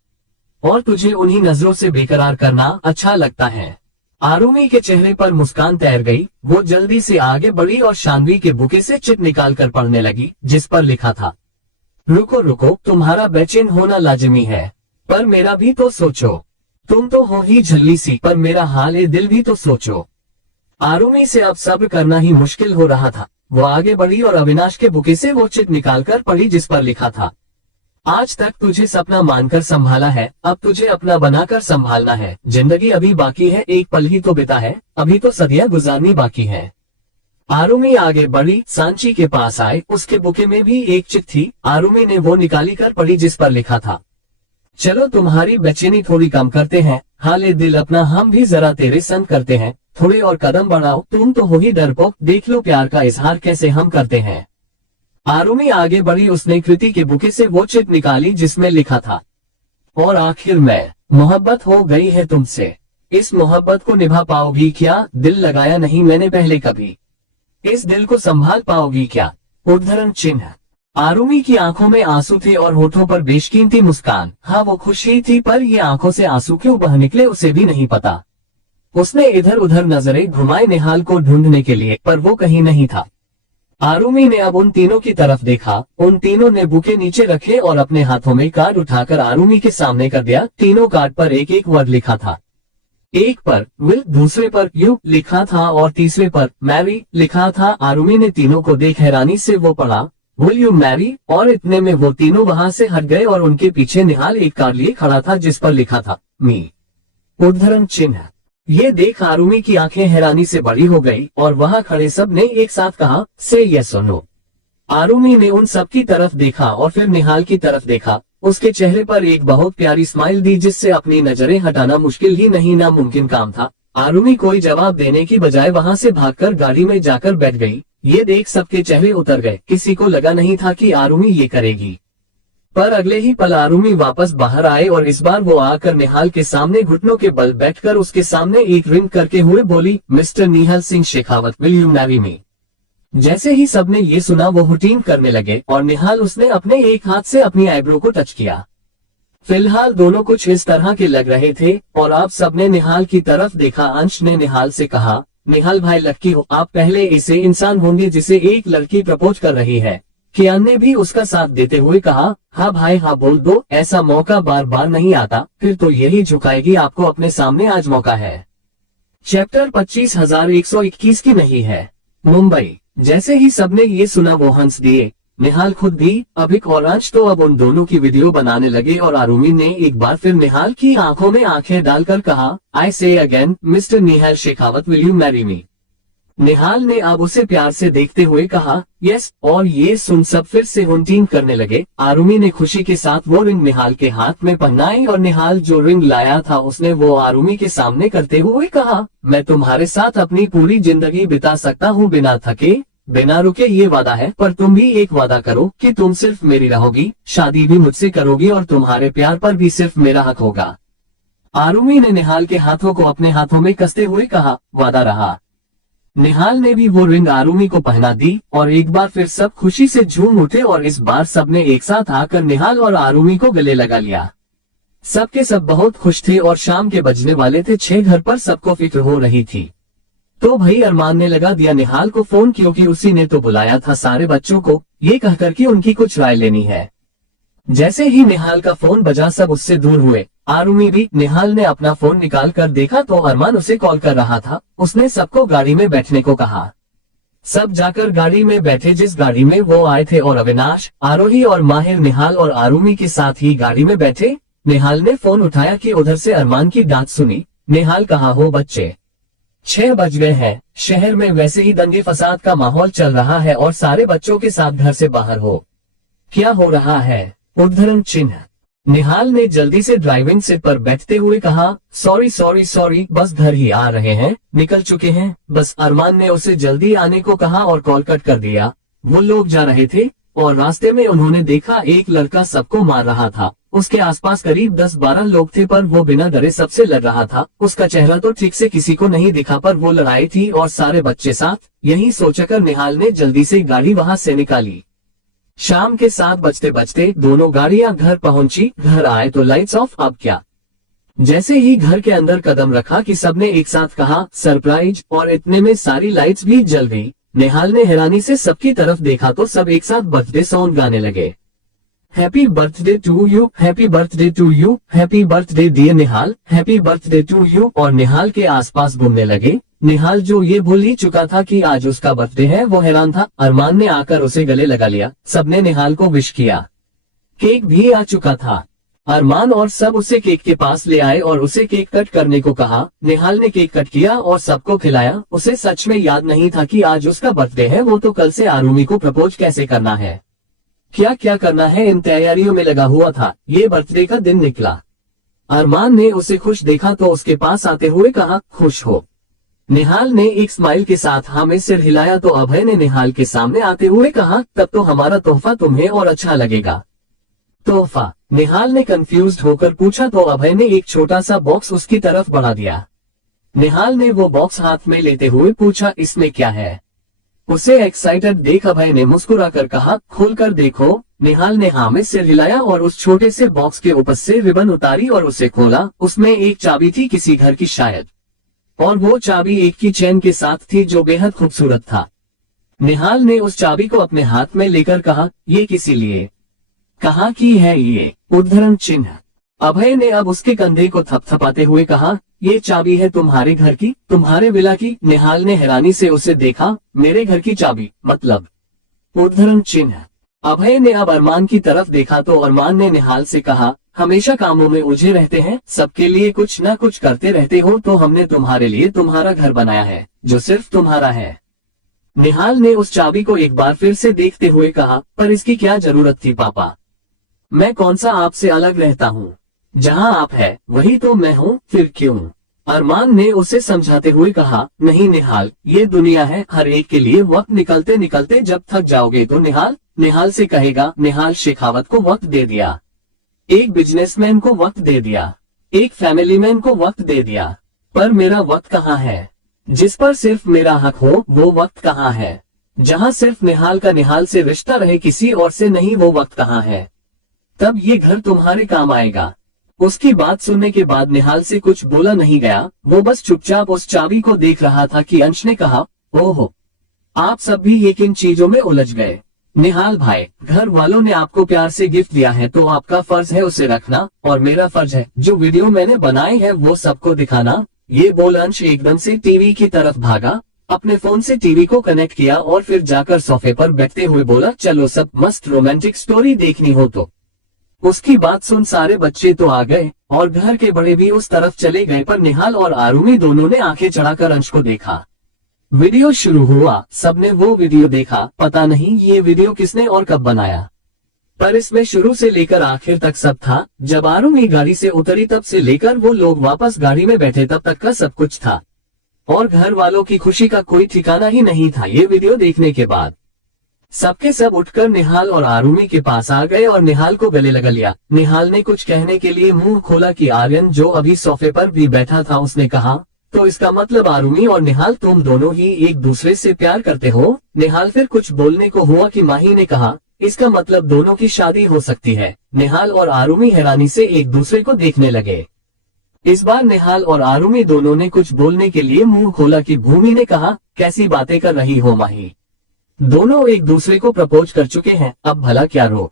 और तुझे उन्हीं नजरों से बेकरार करना अच्छा लगता है। आरुमी के चेहरे पर मुस्कान तैर गई। वो जल्दी से आगे बढ़ी और शानवी के बुके से चिट निकाल कर पढ़ने लगी जिस पर लिखा था, रुको रुको, तुम्हारा बेचैन होना लाजिमी है, पर मेरा भी तो सोचो, तुम तो हो ही झल्ली सी, पर मेरा हाल ए दिल भी तो सोचो। आरुमी से अब सब्र करना ही मुश्किल हो रहा था। वो आगे बढ़ी और अविनाश के बुके से वो चिट निकालकर पढ़ी जिस पर लिखा था, आज तक तुझे सपना मानकर संभाला है, अब तुझे अपना बनाकर संभालना है। जिंदगी अभी बाकी है, एक पल ही तो बिता है, अभी तो सदियां गुजारनी बाकी है। आरुमी आगे बढ़ी, सांची के पास आए, उसके बुके में भी एक चिट थी। आरुमी ने वो निकाली कर पढ़ी जिस पर लिखा था, चलो तुम्हारी बेचैनी थोड़ी कम करते हैं, हाले दिल अपना हम भी जरा तेरे संग करते हैं, थोड़े और कदम बढ़ाओ, तुम तो हो ही डरपोक, देख लो प्यार का इजहार कैसे हम करते हैं। आरुमी आगे बढ़ी, उसने कृति के बुके से वो चिट निकाली जिसमें लिखा था, और आखिर में मोहब्बत हो गई है तुमसे, इस मोहब्बत को निभा पाओगी क्या, दिल लगाया नहीं मैंने पहले कभी, इस दिल को संभाल पाओगी क्या, उद्धरण चिन्ह। आरुमी की आंखों में आंसू थे और होठों पर बेशकीमती मुस्कान। हाँ वो खुश ही थी, पर ये आंखों से आंसू क्यों बह निकले उसे भी नहीं पता। उसने इधर उधर नजरें घुमाई निहाल को ढूंढने के लिए, पर वो कहीं नहीं था। आरुमी ने अब उन तीनों की तरफ देखा। उन तीनों ने बुके नीचे रखे और अपने हाथों में कार्ड उठाकर आरुमी के सामने कर दिया। तीनों कार्ड पर एक एक वर्ड लिखा था। एक पर विल, दूसरे पर यू लिखा था और तीसरे पर मैरी लिखा था। आरुमी ने तीनों को देख हैरानी से वो पढ़ा, विल यू मैरी, और इतने में वो तीनों वहां से हट गए और उनके पीछे निहाल एक कार्ड लिए खड़ा था जिस पर लिखा था मी, उद्धरण चिन्ह। ये देख आरुमी की आंखें हैरानी से बड़ी हो गई और वहां खड़े सब ने एक साथ कहा, से यस और नो। आरुमी ने उन सब की तरफ देखा और फिर निहाल की तरफ देखा। उसके चेहरे पर एक बहुत प्यारी स्माइल दी जिससे अपनी नजरें हटाना मुश्किल ही नहीं नामुमकिन काम था। आरुमी कोई जवाब देने की बजाय वहां से भागकर गाड़ी में जाकर बैठ गई। ये देख सबके चेहरे उतर गए। किसी को लगा नहीं था कि आरुमी ये करेगी, पर अगले ही पल आरुमी वापस बाहर आए और इस बार वो आकर निहाल के सामने घुटनों के बल बैठकर उसके सामने एक रिंग करके हुए बोली, mister Nihal Singh Shekhawat, will you marry मी। जैसे ही सबने ये सुना वो हुटीन करने लगे और निहाल उसने अपने एक हाथ से अपनी आईब्रो को टच किया। फिलहाल दोनों कुछ इस तरह के लग रहे थे और आप सबने निहाल की तरफ देखा। अंश ने निहाल से कहा, निहाल भाई लकी हो, आप पहले ऐसे इंसान होंगे जिसे एक लड़की प्रपोज कर रही है। कियान ने भी उसका साथ देते हुए कहा, हाँ भाई हाँ बोल दो, ऐसा मौका बार बार नहीं आता, फिर तो यही झुकाएगी आपको अपने सामने, आज मौका है। चैप्टर 25,121 की नहीं है मुंबई। जैसे ही सबने ये सुना वो हंस दिए। निहाल खुद भी, अभिक और अंश तो अब उन दोनों की वीडियो बनाने लगे और आरुमी ने एक बार फिर निहाल की आंखों में आंखें डालकर कहा, I say again mister Nihal Shekhawat, will you marry me. Nihal ने अब उसे प्यार से देखते हुए कहा, यस, और ये सुन सब फिर से हुटीन करने लगे। आरुमी ने खुशी के साथ वो रिंग निहाल के हाथ में पहनाई और निहाल जो रिंग लाया था उसने वो आरुमी के सामने करते हुए कहा, मैं तुम्हारे साथ अपनी पूरी जिंदगी बिता सकता हूँ बिना थके बिना रुके, ये वादा है, पर तुम भी एक वादा करो कि तुम सिर्फ मेरी रहोगी, शादी भी मुझसे करोगी और तुम्हारे प्यार पर भी सिर्फ मेरा हक होगा। आरुमी ने निहाल के हाथों को अपने हाथों में कसते हुए कहा, वादा रहा। निहाल ने भी वो रिंग आरुमी को पहना दी और एक बार फिर सब खुशी से झूम उठे और इस बार सबने एक साथ आकर निहाल और आरुमी को गले लगा लिया। सबके सब बहुत खुश थे और शाम के बजने वाले थे 6। घर पर सबको फिक्र हो रही थी। तो भाई अरमान ने लगा दिया निहाल को फोन, क्योंकि उसी ने तो बुलाया था सारे बच्चों को, ये कहकर कि उनकी कुछ राय लेनी है। जैसे ही निहाल का फोन बजा सब उससे दूर हुए। आरुमी भी। निहाल ने अपना फोन निकाल कर देखा तो अरमान उसे कॉल कर रहा था। उसने सबको गाड़ी में बैठने को कहा। सब जाकर गाड़ी में बैठे जिस गाड़ी में वो आए थे और अविनाश, आरोही और माहिर निहाल और आरुमी के साथ ही गाड़ी में बैठे। निहाल ने फोन उठाया कि उधर से अरमान की डांट सुनी। निहाल, कहाँ हो बच्चे? 6 बज गए हैं। शहर में वैसे ही दंगे फसाद का माहौल चल रहा है और सारे बच्चों के साथ घर से बाहर हो। क्या हो रहा है? उद्धरण चिन्ह। निहाल ने जल्दी से ड्राइविंग सीट पर बैठते हुए कहा, सॉरी सॉरी सॉरी, बस घर ही आ रहे हैं, निकल चुके हैं बस। अरमान ने उसे जल्दी आने को कहा और कॉल कट कर दिया। वो लोग जा रहे थे और रास्ते में उन्होंने देखा एक लड़का सबको मार रहा था। उसके आसपास करीब 10-12 लोग थे पर वो बिना डरे सबसे लड़ रहा था। उसका चेहरा तो ठीक से किसी को नहीं दिखा पर वो लड़ाई थी और सारे बच्चे साथ। यही सोचकर निहाल ने जल्दी से गाड़ी वहां से निकाली। शाम के 7 बजते बजते दोनों गाड़ियां घर पहुंची। घर आए तो लाइट्स ऑफ। अब क्या? जैसे ही घर के अंदर कदम रखा कि सबने एक साथ कहा सरप्राइज, और इतने में सारी लाइट्स भी जल गई। निहाल ने हैरानी से सबकी तरफ देखा तो सब एक साथ बर्थडे सॉन्ग गाने लगे। Happy birthday to you, happy birthday to you, happy birthday dear Nihal, happy birthday to you. और निहाल के आसपास घूमने लगे। निहाल जो ये भूल ही चुका था कि आज उसका बर्थडे है, वो हैरान था। अरमान ने आकर उसे गले लगा लिया। सबने निहाल को विश किया। केक भी आ चुका था। अरमान और सब उसे केक के पास ले आए और उसे केक कट करने को कहा। निहाल ने केक कट किया और सबको खिलाया। उसे सच में याद नहीं था कि आज उसका बर्थडे है। वो तो कल से आरुमी को प्रपोज कैसे करना है, क्या क्या करना है, इन तैयारियों में लगा हुआ था। ये बर्थडे का दिन निकला। अरमान ने उसे खुश देखा तो उसके पास आते हुए कहा, खुश हो? निहाल ने एक स्माइल के साथ हाँ में सिर हिलाया तो अभय ने निहाल के सामने आते हुए कहा, तब तो हमारा तोहफा तुम्हें और अच्छा लगेगा। तोहफा? निहाल ने कंफ्यूज्ड होकर पूछा तो अभय ने एक छोटा सा बॉक्स उसकी तरफ बढ़ा दिया। निहाल ने वो बॉक्स हाथ में लेते हुए पूछा, इसमें क्या है? उसे एक्साइटेड देख अभय ने मुस्कुराकर कहा, खोलकर देखो। निहाल ने हाँ में सिर हिलाया और उस छोटे से बॉक्स के ऊपर से रिबन उतारी और उसे खोला। उसमें एक चाबी थी, किसी घर की शायद, और वो चाबी एक की चेन के साथ थी जो बेहद खूबसूरत था। निहाल ने उस चाबी को अपने हाथ में लेकर कहा, ये किसी लिए? कहाँ की है ये? उद्धरण चिन्ह। अभय ने अब उसके कंधे को थपथपाते हुए कहा, ये चाबी है तुम्हारे घर की, तुम्हारे विला की। निहाल ने हैरानी से उसे देखा, मेरे घर की चाबी मतलब? उद्धरण चिन्ह। अभय ने अब अरमान की तरफ देखा तो अरमान ने निहाल से कहा, हमेशा कामों में उलझे रहते हैं, सबके लिए कुछ न कुछ करते रहते हो, तो हमने तुम्हारे लिए तुम्हारा घर बनाया है जो सिर्फ तुम्हारा है। निहाल ने उस चाबी को एक बार फिर से देखते हुए कहा, पर इसकी क्या जरूरत थी पापा? मैं कौन सा आपसे अलग रहता हूँ? जहाँ आप है वही तो मैं हूँ, फिर क्यों? अरमान ने उसे समझाते हुए कहा, नहीं निहाल, ये दुनिया है, हर एक के लिए वक्त निकलते निकलते जब थक जाओगे तो निहाल से कहेगा। निहाल शेखावत को वक्त दे दिया, एक बिजनेसमैन को वक्त दे दिया, एक फैमिली मैन को वक्त दे दिया, पर मेरा वक्त कहाँ है? जिस पर सिर्फ मेरा हक हो वो वक्त कहाँ है? जहाँ सिर्फ निहाल का निहाल से रिश्ता रहे, किसी और से नहीं, वो वक्त कहाँ है? तब ये घर तुम्हारे काम आएगा। उसकी बात सुनने के बाद निहाल से कुछ बोला नहीं गया। वो बस चुपचाप उस चाबी को देख रहा था कि अंश ने कहा, ओहो, आप सब भी ये किन चीजों में उलझ गए? निहाल भाई, घर वालों ने आपको प्यार से गिफ्ट दिया है तो आपका फर्ज है उसे रखना, और मेरा फर्ज है जो वीडियो मैंने बनाई है वो सबको दिखाना। ये बोल अंश एकदम से टीवी की तरफ भागा, अपने फोन से टीवी को कनेक्ट किया और फिर जाकर सोफे पर बैठते हुए बोला, चलो सब मस्त रोमांटिक स्टोरी देखनी हो तो। उसकी बात सुन सारे बच्चे तो आ गए और घर के बड़े भी उस तरफ चले गए, पर निहाल और आरुमी दोनों ने आंखें चढ़ाकर अंश को देखा। वीडियो शुरू हुआ, सबने वो वीडियो देखा। पता नहीं ये वीडियो किसने और कब बनाया, पर इसमें शुरू से लेकर आखिर तक सब था। जब आरुमी गाड़ी से उतरी तब से लेकर वो लोग वापस गाड़ी में बैठे तब तक का सब कुछ था, और घर वालों की खुशी का कोई ठिकाना ही नहीं था। ये वीडियो देखने के बाद सबके सब उठकर निहाल और आरुमी के पास आ गए और निहाल को गले लगा लिया। निहाल ने कुछ कहने के लिए मुंह खोला कि आर्यन जो अभी सोफे पर भी बैठा था उसने कहा, तो इसका मतलब आरुमी और निहाल तुम दोनों ही एक दूसरे से प्यार करते हो? निहाल फिर कुछ बोलने को हुआ कि माही ने कहा, इसका मतलब दोनों की शादी हो सकती है। निहाल और आरुमी हैरानी से एक दूसरे को देखने लगे। इस बार निहाल और आरुमी दोनों ने कुछ बोलने के लिए मुंह खोला कि भूमि ने कहा, कैसी बातें कर रही हो माही, दोनों एक दूसरे को प्रपोज कर चुके हैं, अब भला क्या रोक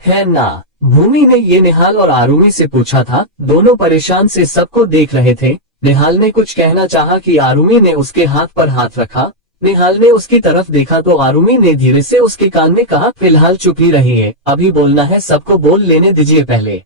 है ना? भूमि ने ये निहाल और आरुमी से पूछा था। दोनों परेशान से सबको देख रहे थे। निहाल ने कुछ कहना चाहा कि आरुमी ने उसके हाथ पर हाथ रखा। निहाल ने उसकी तरफ देखा तो आरुमि ने धीरे से उसके कान में कहा, फिलहाल चुप ही रहिए, अभी बोलना है सबको बोल लेने दीजिए पहले।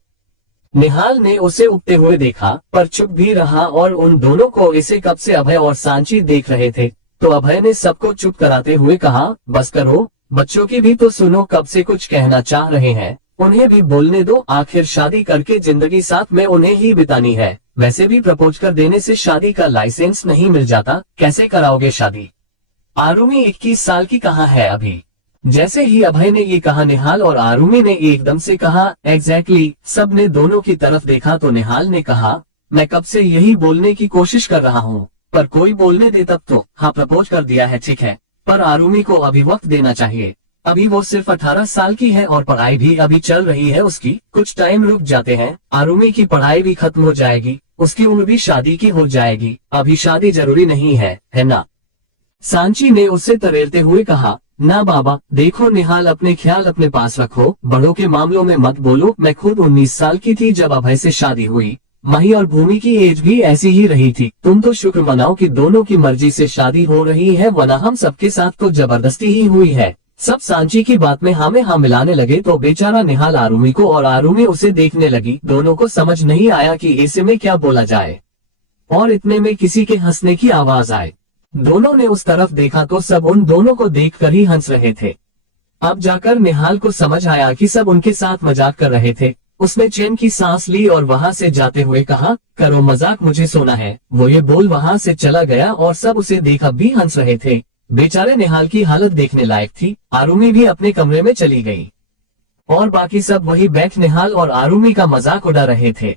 निहाल ने उसे उगते हुए देखा पर चुप भी रहा और उन दोनों को इसे कब से अभय और सांची देख रहे थे। तो अभय ने सबको चुप कराते हुए कहा, बस करो, बच्चों की भी तो सुनो, कब से कुछ कहना चाह रहे हैं, उन्हें भी बोलने दो, आखिर शादी करके जिंदगी साथ में उन्हें ही बितानी है। वैसे भी प्रपोज कर देने से शादी का लाइसेंस नहीं मिल जाता, कैसे कराओगे शादी? आरुमि 21 साल की कहाँ है अभी? जैसे ही अभय ने ये कहा निहाल और आरुमि ने एकदम से कहा, एग्जैक्टली। सब ने दोनों की तरफ देखा तो निहाल ने कहा, मैं कब से यही बोलने की कोशिश कर रहा हूँ, पर कोई बोलने दे तब तो। हाँ, प्रपोज कर दिया है ठीक है, पर आरुमि को अभी वक्त देना चाहिए। अभी वो सिर्फ 18 साल की है और पढ़ाई भी अभी चल रही है उसकी। कुछ टाइम रुक जाते हैं, आरुमि की पढ़ाई भी खत्म हो जाएगी, उसकी उम्र भी शादी की हो जाएगी। अभी शादी जरूरी नहीं है ना? सांची ने उससे तरेलते हुए कहा, ना बाबा, देखो निहाल, अपने ख्याल अपने पास रखो, बड़ों के मामलों में मत बोलो। मैं खुद 19 साल की थी जब अभय से शादी हुई। माही और भूमि की एज भी ऐसी ही रही थी। तुम तो शुक्र मनाओ कि दोनों की मर्जी से शादी हो रही है, वरना हम सबके साथ तो जबरदस्ती ही हुई है। सब सांची की बात में हाँ में हाँ मिलाने लगे तो बेचारा निहाल आरुमि को और आरुमि उसे देखने लगी। दोनों को समझ नहीं आया कि ऐसे में क्या बोला जाए, और इतने में किसी के हंसने की आवाज आए। दोनों ने उस तरफ देखा तो सब उन दोनों को देखकर ही हंस रहे थे। अब जाकर निहाल को समझ आया कि सब उनके साथ मजाक कर रहे थे। उसने चैन की सांस ली और वहां से जाते हुए कहा, करो मजाक, मुझे सोना है। वो ये बोल वहां से चला गया और सब उसे देख अब भी हंस रहे थे। बेचारे निहाल की हालत देखने लायक थी। आरुमि भी अपने कमरे में चली गई और बाकी सब वही बैठ निहाल और आरुमि का मजाक उड़ा रहे थे।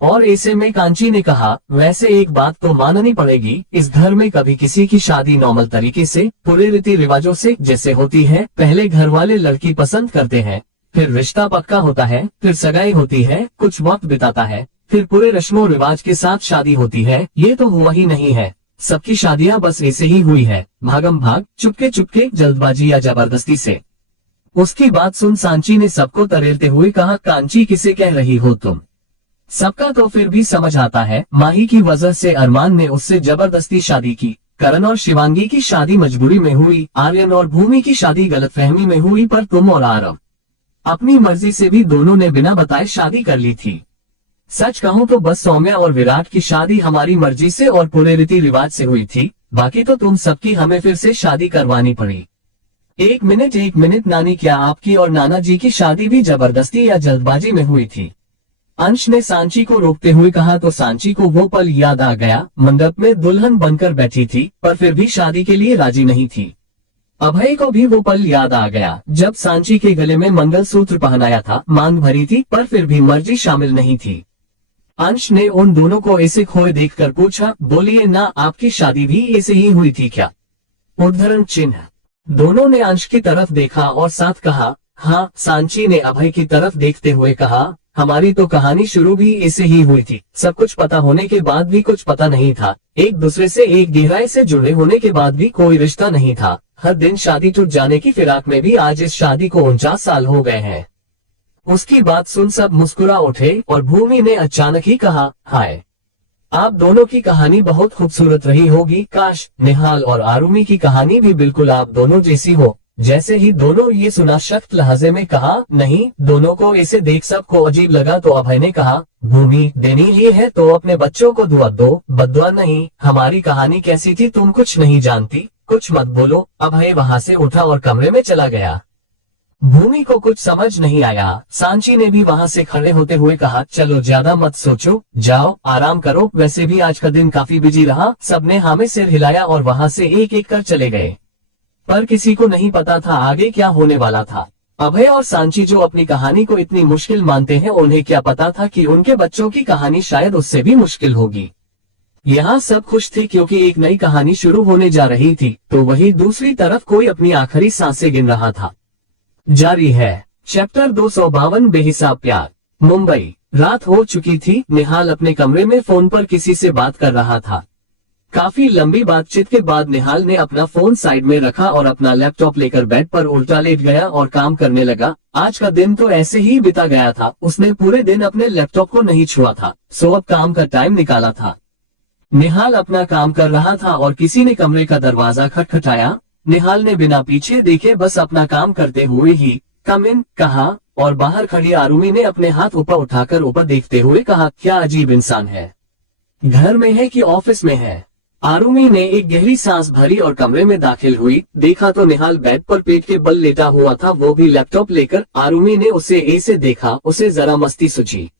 और ऐसे में कांची ने कहा, वैसे एक बात तो माननी पड़ेगी, इस घर में कभी किसी की शादी नॉर्मल तरीके से, पूरे रीति रिवाजों से जैसे होती है। पहले घर वाले लड़की पसंद करते हैं, फिर रिश्ता पक्का होता है, फिर सगाई होती है, कुछ वक्त बिताता है, फिर पूरे रस्मों रिवाज के साथ शादी होती है। ये तो हुआ ही नहीं है। सबकी शादियां बस ऐसे ही हुई है, भागम भाग, चुपके चुपके, जल्दबाजी या जबरदस्ती से। उसकी बात सुन सांची ने सबको तरेलते हुए कहा, कांची किसे कह रही हो तुम? सबका तो फिर भी समझ आता है, माही की वजह से अरमान ने उससे जबरदस्ती शादी की। करण और शिवांगी की शादी मजबूरी में हुई, आर्यन और भूमि की शादी गलतफहमी में हुई, पर तुम और आरव अपनी मर्जी से भी दोनों ने बिना बताए शादी कर ली थी। सच कहूं तो बस सौम्या और विराट की शादी हमारी मर्जी से और पूरे रीति रिवाज से हुई थी, बाकी तो तुम सबकी हमें फिर से शादी करवानी पड़ी। एक मिनट नानी, क्या आपकी और नाना जी की शादी भी जबरदस्ती या जल्दबाजी में हुई थी? अंश ने सांची को रोकते हुए कहा तो सांची को वो पल याद आ गया। मंडप में दुल्हन बनकर बैठी थी पर फिर भी शादी के लिए राजी नहीं थी। अभय को भी वो पल याद आ गया जब सांची के गले में मंगलसूत्र पहनाया था। मांग भरी थी पर फिर भी मर्जी शामिल नहीं थी। अंश ने उन दोनों को ऐसे खोए देखकर पूछा, बोलिए ना, आपकी शादी भी ऐसे ही हुई थी क्या? उद्धरण चिन्ह। दोनों ने अंश की तरफ देखा और साथ कहा, हाँ। सांची ने अभय की तरफ देखते हुए कहा, हमारी तो कहानी शुरू भी ऐसे ही हुई थी। सब कुछ पता होने के बाद भी कुछ पता नहीं था, एक दूसरे से एक गहराई से जुड़े होने के बाद भी कोई रिश्ता नहीं था। हर दिन शादी टूट जाने की फिराक में भी आज इस शादी को 49 साल हो गए हैं। उसकी बात सुन सब मुस्कुरा उठे और भूमि ने अचानक ही कहा, हाय, आप दोनों की कहानी बहुत खूबसूरत रही होगी। काश निहाल और आरुमि की कहानी भी बिल्कुल आप दोनों जैसी हो। जैसे ही दोनों ये सुना सख्त लहजे में कहा, नहीं। दोनों को ऐसे देख सबको अजीब लगा तो अभय ने कहा, भूमि, देनी ही है तो अपने बच्चों को दुआ दो, बद्दुआ नहीं। हमारी कहानी कैसी थी तुम कुछ नहीं जानती, कुछ मत बोलो। अभय वहां से उठा और कमरे में चला गया। भूमि को कुछ समझ नहीं आया। सांची ने भी वहां से खड़े होते हुए कहा, चलो ज्यादा मत सोचो, जाओ आराम करो। वैसे भी आज का दिन काफी बिजी रहा। सबने हाँ में सिर हिलाया और वहां से एक एक कर चले गए, पर किसी को नहीं पता था आगे क्या होने वाला था। अभय और सांची जो अपनी कहानी को इतनी मुश्किल मानते हैं, उन्हें क्या पता था कि उनके बच्चों की कहानी शायद उससे भी मुश्किल होगी। यहाँ सब खुश थे क्योंकि एक नई कहानी शुरू होने जा रही थी, तो वही दूसरी तरफ कोई अपनी आखिरी सांसें गिन रहा था। जारी है चैप्टर 252, बेहिसाब प्यार। मुंबई। रात हो चुकी थी। निहाल अपने कमरे में फोन पर किसी से बात कर रहा था। काफी लंबी बातचीत के बाद निहाल ने अपना फोन साइड में रखा और अपना लैपटॉप लेकर बेड पर उल्टा लेट गया और काम करने लगा। आज का दिन तो ऐसे ही बिता गया था। उसने पूरे दिन अपने लैपटॉप को नहीं छुआ था, सो अब काम का टाइम निकाला था। निहाल अपना काम कर रहा था और किसी ने कमरे का दरवाजा खटखटाया। निहाल ने बिना पीछे देखे बस अपना काम करते हुए ही कम इन कहा और बाहर खड़ी आरुमी ने अपने हाथ ऊपर उठाकर ऊपर देखते हुए कहा, क्या अजीब इंसान है, घर में है कि ऑफिस में है। आरुमी ने एक गहरी सांस भरी और कमरे में दाखिल हुई। देखा तो निहाल बेड पर पेट के बल लेटा हुआ था, वो भी लैपटॉप लेकर। आरुमी ने उसे ऐसे देखा, उसे जरा मस्ती सूझी।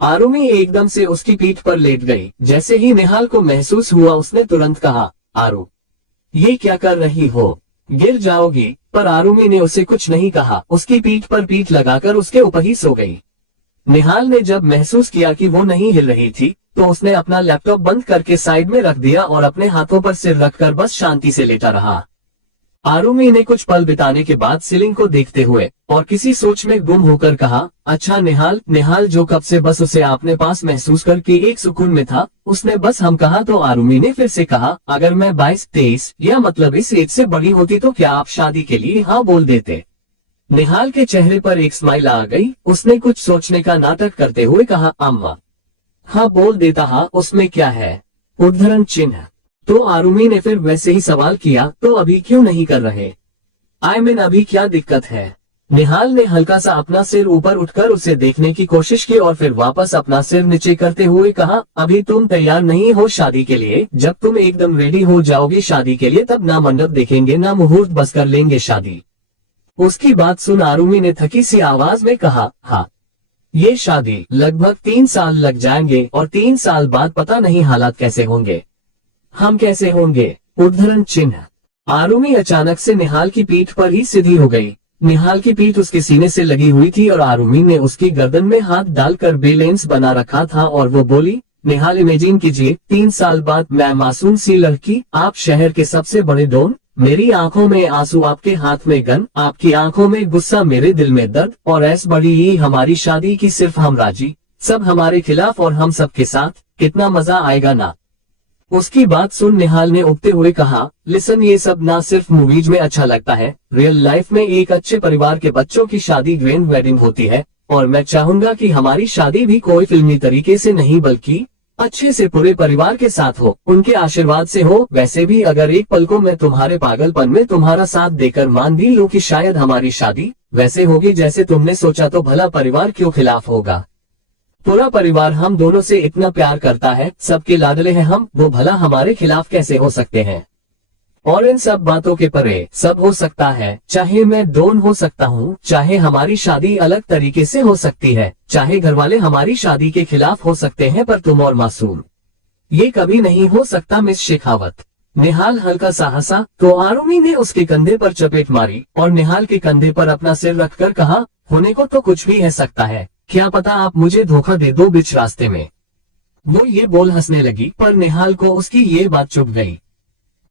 आरुमी एकदम से उसकी पीठ पर लेट गई। जैसे ही निहाल को महसूस हुआ उसने तुरंत कहा, आरु ये क्या कर रही हो, गिर जाओगी। पर आरुमी ने उसे कुछ नहीं कहा, उसकी पीठ पर पीठ लगाकर उसके ऊपर ही सो गई। निहाल ने जब महसूस किया कि वो नहीं हिल रही थी तो उसने अपना लैपटॉप बंद करके साइड में रख दिया और अपने हाथों पर सिर रखकर बस शांति से लेटा रहा। आरुमी ने कुछ पल बिताने के बाद सीलिंग को देखते हुए और किसी सोच में गुम होकर कहा, अच्छा निहाल। निहाल जो कब से बस उसे अपने पास महसूस करके एक सुकून में था, उसने बस हम कहा तो आरुमी ने फिर से कहा, अगर मैं 22-23 या मतलब इस एज से बड़ी होती तो क्या आप शादी के लिए हाँ बोल देते। निहाल के चेहरे पर एक स्माइल आ गई। उसने कुछ सोचने का नाटक करते हुए कहा, अम्मा हाँ बोल देता, हाँ उसमें क्या है, उद्धरण चिन्ह। तो आरुमी ने फिर वैसे ही सवाल किया, तो अभी क्यों नहीं कर रहे, आई मीन अभी क्या दिक्कत है। निहाल ने हल्का सा अपना सिर ऊपर उठकर उसे देखने की कोशिश की और फिर वापस अपना सिर नीचे करते हुए कहा, अभी तुम तैयार नहीं हो शादी के लिए, जब तुम एकदम रेडी हो जाओगे शादी के लिए तब ना मंडप देखेंगे ना मुहूर्त, बस कर लेंगे शादी। उसकी बात सुन आरुमी ने थकी सी आवाज में कहा, हाँ ये शादी लगभग 3 साल लग जाएंगे और 3 साल बाद पता नहीं हालात कैसे होंगे, हम कैसे होंगे, उद्धरण चिन्ह। आरुमी अचानक से निहाल की पीठ पर ही सीधी हो गई। निहाल की पीठ उसके सीने से लगी हुई थी और आरुमी ने उसकी गर्दन में हाथ डालकर बैलेंस बना रखा था और वो बोली, निहाल इमेजिन कीजिए 3 साल बाद मैं मासूम सी लड़की, आप शहर के सबसे बड़े डॉन, मेरी आंखों में आंसू आपके हाथ में गन, आपकी आंखों में गुस्सा मेरे दिल में दर्द, और ऐस बड़ी ही हमारी शादी की सिर्फ हम राजी, सब हमारे खिलाफ और हम सब के साथ, कितना मजा आएगा ना। उसकी बात सुन निहाल ने उगते हुए कहा, लिसन ये सब ना सिर्फ मूवीज में अच्छा लगता है, रियल लाइफ में एक अच्छे परिवार के बच्चों की शादी ग्रैंड वेडिंग होती है और मैं चाहूंगा कि हमारी शादी भी कोई फिल्मी तरीके से नहीं बल्कि अच्छे से पूरे परिवार के साथ हो, उनके आशीर्वाद से हो। वैसे भी अगर एक पल को मैं तुम्हारे पागलपन में तुम्हारा साथ देकर मान भी लूं कि शायद हमारी शादी वैसे होगी जैसे तुमने सोचा तो भला परिवार क्यों खिलाफ होगा। पूरा परिवार हम दोनों से इतना प्यार करता है, सबके लाडले हैं हम, वो भला हमारे खिलाफ कैसे हो सकते हैं। और इन सब बातों के परे सब हो सकता है, चाहे मैं डॉन हो सकता हूँ, चाहे हमारी शादी अलग तरीके से हो सकती है, चाहे घरवाले हमारी शादी के खिलाफ हो सकते हैं, पर तुम और मासूम ये कभी नहीं हो सकता मिस शेखावत। निहाल हल्का सा हंसा तो आरुमी ने उसके कंधे पर चपेट मारी और निहाल के कंधे पर अपना सिर रखकर कहा, होने को तो कुछ भी है सकता है, क्या पता आप मुझे धोखा दे दो बीच रास्ते में। वो ये बोल हंसने लगी पर निहाल को उसकी ये बात चुभ गई।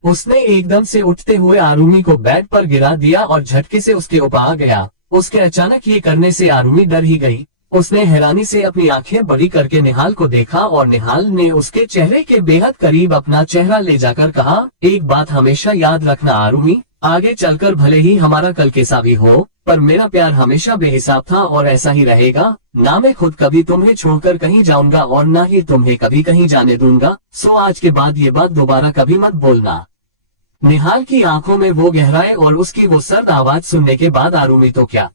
उसने एकदम से उठते हुए आरुमी को बेड पर गिरा दिया और झटके से उसके ऊपर आ गया। उसके अचानक ये करने से आरुमी डर ही गई। उसने हैरानी से अपनी आंखें बड़ी करके निहाल को देखा और निहाल ने उसके चेहरे के बेहद करीब अपना चेहरा ले जाकर कहा, एक बात हमेशा याद रखना आरुमी, आगे चलकर भले ही हमारा कल कैसा भी हो, पर मेरा प्यार हमेशा बेहिसाब था और ऐसा ही रहेगा। ना मैं खुद कभी तुम्हें छोड़कर कहीं जाऊंगा और ना ही तुम्हें कभी कहीं जाने दूंगा, सो आज के बाद ये बात दोबारा कभी मत बोलना। निहाल की आंखों में वो गहराई और उसकी वो सर्द आवाज सुनने के बाद आरुमी तो क्या,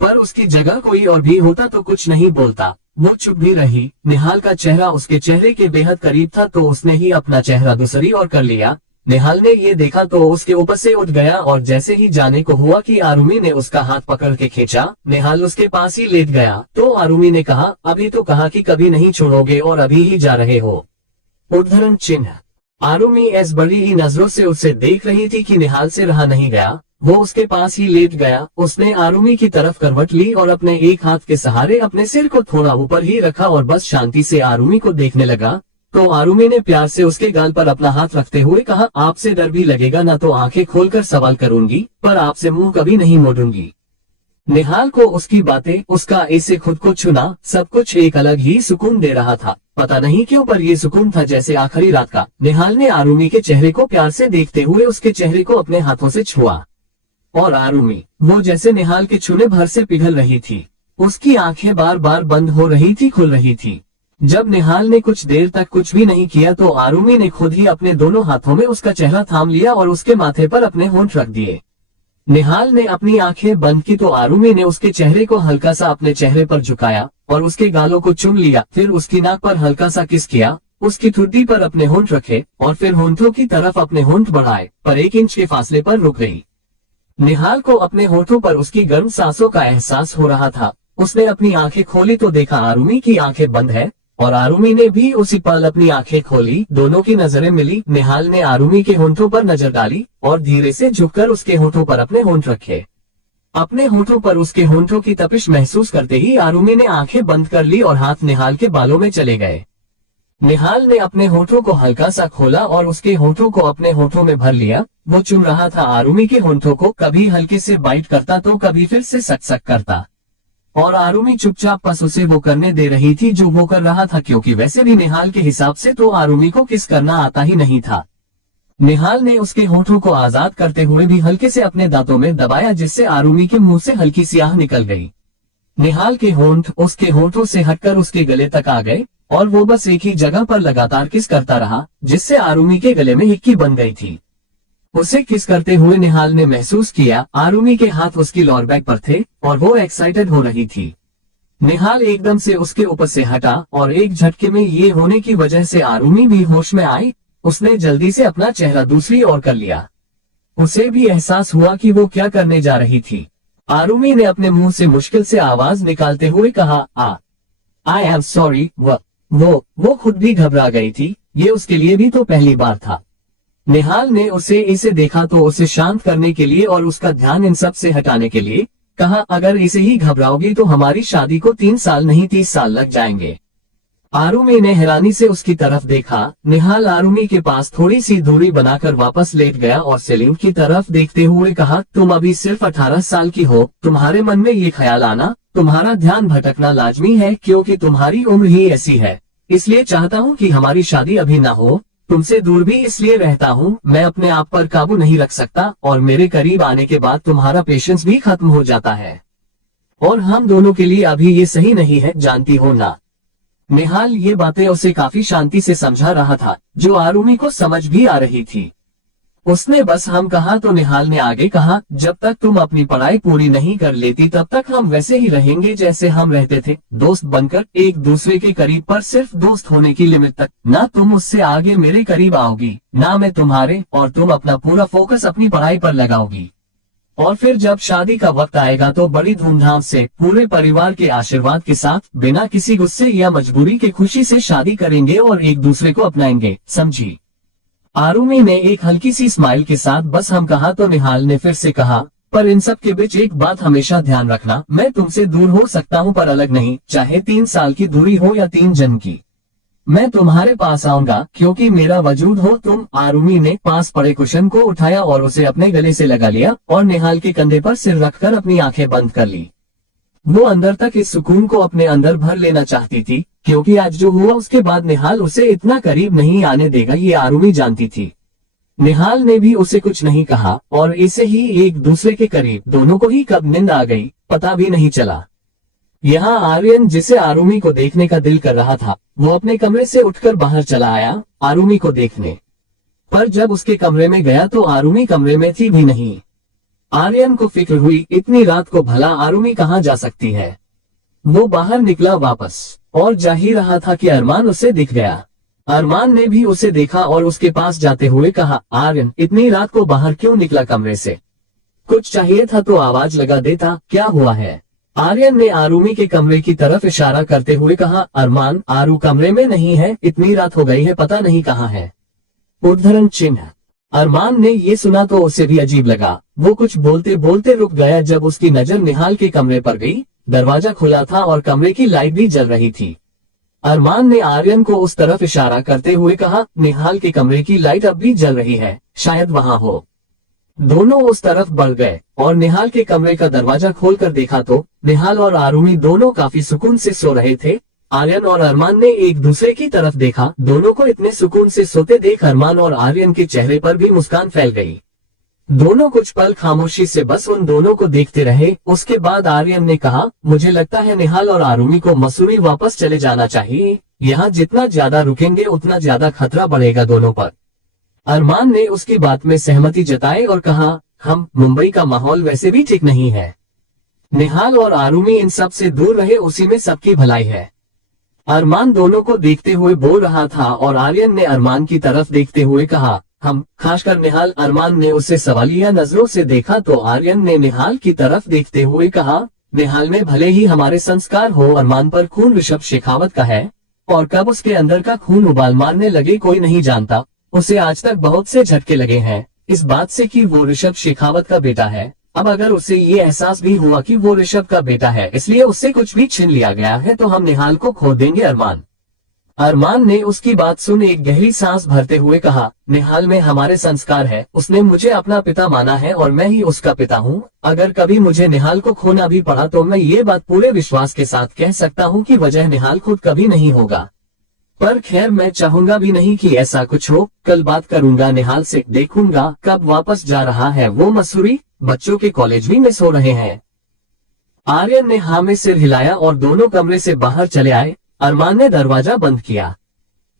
पर उसकी जगह कोई और भी होता तो कुछ नहीं बोलता। वो चुप भी रही। निहाल का चेहरा उसके चेहरे के बेहद करीब था तो उसने ही अपना चेहरा दूसरी ओर कर लिया। निहाल ने ये देखा तो उसके ऊपर से उठ गया और जैसे ही जाने को हुआ कि आरुमी ने उसका हाथ पकड़ के खींचा, निहाल उसके पास ही लेट गया। तो आरुमी ने कहा, अभी तो कहा कि कभी नहीं छोड़ोगे और अभी ही जा रहे हो, उद्धरण चिन्ह। आरुमी ऐस बड़ी ही नजरों से उसे देख रही थी कि निहाल से रहा नहीं गया। वो उसके पास ही लेट गया। उसने आरुमी की तरफ करवट ली और अपने एक हाथ के सहारे अपने सिर को थोड़ा ऊपर ही रखा और बस शांति से आरुमी को देखने लगा। तो आरुमी ने प्यार से उसके गाल पर अपना हाथ रखते हुए कहा, आपसे डर भी लगेगा ना तो आंखें खोलकर सवाल करूंगी, पर आपसे मुंह कभी नहीं मोड़ूंगी। निहाल को उसकी बातें, उसका ऐसे खुद को छूना, सब कुछ एक अलग ही सुकून दे रहा था। पता नहीं क्यों पर ये सुकून था जैसे आखिरी रात का। निहाल ने आरुमी के चेहरे को प्यार से देखते हुए उसके चेहरे को अपने हाथों से छुआ और आरुमी वो जैसे निहाल के छूने भर से पिघल रही थी। उसकी आंखें बार बार बंद हो रही थी, खुल रही थी। जब निहाल ने कुछ देर तक कुछ भी नहीं किया तो आरुमी ने खुद ही अपने दोनों हाथों में उसका चेहरा थाम लिया और उसके माथे पर अपने होंठ रख दिए। निहाल ने अपनी आंखें बंद की तो आरुमी ने उसके चेहरे को हल्का सा अपने चेहरे पर झुकाया और उसके गालों को चूम लिया। फिर उसकी नाक पर हल्का सा किस किया, उसकी ठुड्डी पर अपने होंठ रखे और फिर होंठों की तरफ अपने होंठ बढ़ाए पर 1 इंच के फासले पर रुक गई। निहाल को अपने होठों पर उसकी गर्म सांसों का एहसास हो रहा था। उसने अपनी आंखें खोली तो देखा आरुमी की आंखें बंद है और आरुमी ने भी उसी पल अपनी आंखें खोली। दोनों की नजरें मिली। निहाल ने आरुमी के होंठों पर नजर डाली और धीरे से झुककर उसके होंठों पर अपने होंठ रखे। अपने होंठों पर उसके होंठों की तपिश महसूस करते ही आरुमी ने आंखें बंद कर ली और हाथ निहाल के बालों में चले गए। निहाल ने अपने होठों को हल्का सा खोला और उसके होठों को अपने होठों में भर लिया। वो चुम रहा था आरुमी के होठों को, कभी हल्के से बाइट करता तो कभी फिर से सक सक करता और आरुमी चुपचाप बस उसे वो करने दे रही थी जो वो कर रहा था, क्योंकि वैसे भी निहाल के हिसाब से तो आरुमी को किस करना आता ही नहीं था। निहाल ने उसके होठों को आजाद करते हुए भी हल्के से अपने दांतों में दबाया जिससे आरुमी के मुंह से हल्की सी आह निकल गई। निहाल के होंठ उसके होठों से हटकर उसके गले तक आ गए और वो बस एक ही जगह पर लगातार किस करता रहा जिससे आरुमी के गले में हिक्की बन गई थी। उसे किस करते हुए निहाल ने महसूस किया आरुमी के हाथ उसकी लोअर बैक पर थे और वो एक्साइटेड हो रही थी। निहाल एकदम से उसके ऊपर से हटा और एक झटके में ये होने की वजह से आरुमी भी होश में आई। उसने जल्दी से अपना चेहरा दूसरी ओर कर लिया। उसे भी एहसास हुआ कि वो क्या करने जा रही थी। आरुमी ने अपने मुंह से मुश्किल से आवाज निकालते हुए कहा, आई एम सॉरी। वो खुद भी घबरा गई थी। ये उसके लिए भी तो पहली बार था। निहाल ने इसे देखा तो उसे शांत करने के लिए और उसका ध्यान इन सब से हटाने के लिए कहा, अगर इसे ही घबराओगी तो हमारी शादी को 3 साल नहीं 30 साल लग जाएंगे। आरुमी ने हैरानी से उसकी तरफ देखा। निहाल आरुमी के पास थोड़ी सी दूरी बनाकर वापस लेट गया और सेलिम की तरफ देखते हुए कहा, तुम अभी सिर्फ 18 साल की हो। तुम्हारे मन में ये ख्याल आना, तुम्हारा ध्यान भटकना लाजमी है क्योंकि तुम्हारी उम्र ही ऐसी है। इसलिए चाहता हूँ कि हमारी शादी अभी ना हो। तुमसे दूर भी इसलिए रहता हूँ, मैं अपने आप पर काबू नहीं रख सकता और मेरे करीब आने के बाद तुम्हारा पेशेंस भी खत्म हो जाता है और हम दोनों के लिए अभी ये सही नहीं है, जानती हो ना। निहाल ये बातें उसे काफी शांति से समझा रहा था, जो आरुमी को समझ भी आ रही थी। उसने बस हम कहा तो निहाल ने आगे कहा, जब तक तुम अपनी पढ़ाई पूरी नहीं कर लेती तब तक हम वैसे ही रहेंगे जैसे हम रहते थे, दोस्त बनकर एक दूसरे के करीब, पर सिर्फ दोस्त होने की लिमिट तक। ना तुम उससे आगे मेरे करीब आओगी, ना मैं तुम्हारे, और तुम अपना पूरा फोकस अपनी पढ़ाई पर लगाओगी। और फिर जब शादी का वक्त आएगा तो बड़ी धूमधाम से पूरे परिवार के आशीर्वाद के साथ बिना किसी गुस्से या मजबूरी के खुशी से शादी करेंगे और एक दूसरे को अपनाएंगे, समझी। आरुमी ने एक हल्की सी स्माइल के साथ बस हम कहा तो निहाल ने फिर से कहा, पर इन सब के बीच एक बात हमेशा ध्यान रखना, मैं तुमसे दूर हो सकता हूँ पर अलग नहीं, चाहे 3 साल की दूरी हो या 3 जन्म की। मैं तुम्हारे पास आऊंगा क्योंकि मेरा वजूद हो तुम। आरुमी ने पास पड़े कुशन को उठाया और उसे अपने गले से लगा लिया और निहाल के कंधे पर सिर रखकर अपनी आंखें बंद कर ली। वो अंदर तक इस सुकून को अपने अंदर भर लेना चाहती थी, क्योंकि आज जो हुआ उसके बाद निहाल उसे इतना करीब नहीं आने देगा, ये आरुमी जानती थी। निहाल ने भी उसे कुछ नहीं कहा और इसे ही एक दूसरे के करीब दोनों को ही कब नींद आ गई पता भी नहीं चला। यहाँ आर्यन, जिसे आरुमी को देखने का दिल कर रहा था, वो अपने कमरे से उठकर बाहर चला आया आरुमी को देखने, पर जब उसके कमरे में गया तो आरुमी कमरे में थी भी नहीं। आर्यन को फिक्र हुई, इतनी रात को भला आरुमी कहाँ जा सकती है। वो बाहर निकला वापस और जा ही रहा था कि अरमान उसे दिख गया। अरमान ने भी उसे देखा और उसके पास जाते हुए कहा, आर्यन इतनी रात को बाहर क्यों निकला कमरे से? कुछ चाहिए था तो आवाज लगा देता, क्या हुआ है? आर्यन ने आरुमी के कमरे की तरफ इशारा करते हुए कहा, अरमान आरू कमरे में नहीं है, इतनी रात हो गई है, पता नहीं कहाँ है। उद्धरण चिन्ह। अरमान ने ये सुना तो उसे भी अजीब लगा। वो कुछ बोलते बोलते रुक गया जब उसकी नजर निहाल के कमरे पर गई। दरवाजा खुला था और कमरे की लाइट भी जल रही थी। अरमान ने आर्यन को उस तरफ इशारा करते हुए कहा, निहाल के कमरे की लाइट अब भी जल रही है, शायद वहाँ हो। दोनों उस तरफ बढ़ गए और निहाल के कमरे का दरवाजा खोलकर देखा तो निहाल और आरुमी दोनों काफी सुकून से सो रहे थे। आर्यन और अरमान ने एक दूसरे की तरफ देखा। दोनों को इतने सुकून से सोते देख अरमान और आर्यन के चेहरे पर भी मुस्कान फैल गई। दोनों कुछ पल खामोशी से बस उन दोनों को देखते रहे। उसके बाद आर्यन ने कहा, मुझे लगता है निहाल और आरुमी को मसूरी वापस चले जाना चाहिए। यहाँ जितना ज्यादा रुकेंगे उतना ज्यादा खतरा बढ़ेगा दोनों पर। अरमान ने उसकी बात में सहमति जताई और कहा, हम मुंबई का माहौल वैसे भी ठीक नहीं है। निहाल और आरुमी इन सब से दूर रहे, उसी में सबकी भलाई है। अरमान दोनों को देखते हुए बोल रहा था और आर्यन ने अरमान की तरफ देखते हुए कहा, हम, खासकर निहाल। अरमान ने उसे सवालिया नजरों से देखा तो आर्यन ने निहाल की तरफ देखते हुए कहा, निहाल में भले ही हमारे संस्कार हो, अरमान पर खून ऋषभ शेखावत का है और कब उसके अंदर का खून उबाल मारने लगे कोई नहीं जानता। उसे आज तक बहुत से झटके लगे हैं इस बात से कि वो ऋषभ शेखावत का बेटा है। अब अगर उसे ये एहसास भी हुआ कि वो ऋषभ का बेटा है इसलिए उससे कुछ भी छीन लिया गया है तो हम निहाल को खो देंगे। अरमान ने उसकी बात सुन एक गहरी सांस भरते हुए कहा, निहाल में हमारे संस्कार है, उसने मुझे अपना पिता माना है और मैं ही उसका पिता हूँ। अगर कभी मुझे निहाल को खोना भी पड़ा तो मैं ये बात पूरे विश्वास के साथ कह सकता हूँ कि वजह निहाल खुद कभी नहीं होगा। पर खैर मैं चाहूंगा भी नहीं कि ऐसा कुछ हो। कल बात करूंगा निहाल से, देखूंगा कब वापस जा रहा है वो मसूरी। बच्चों के कॉलेज भी मिस हो रहे हैं। आर्यन ने हाँ में सिर हिलाया और दोनों कमरे से बाहर चले आए। अरमान ने दरवाजा बंद किया।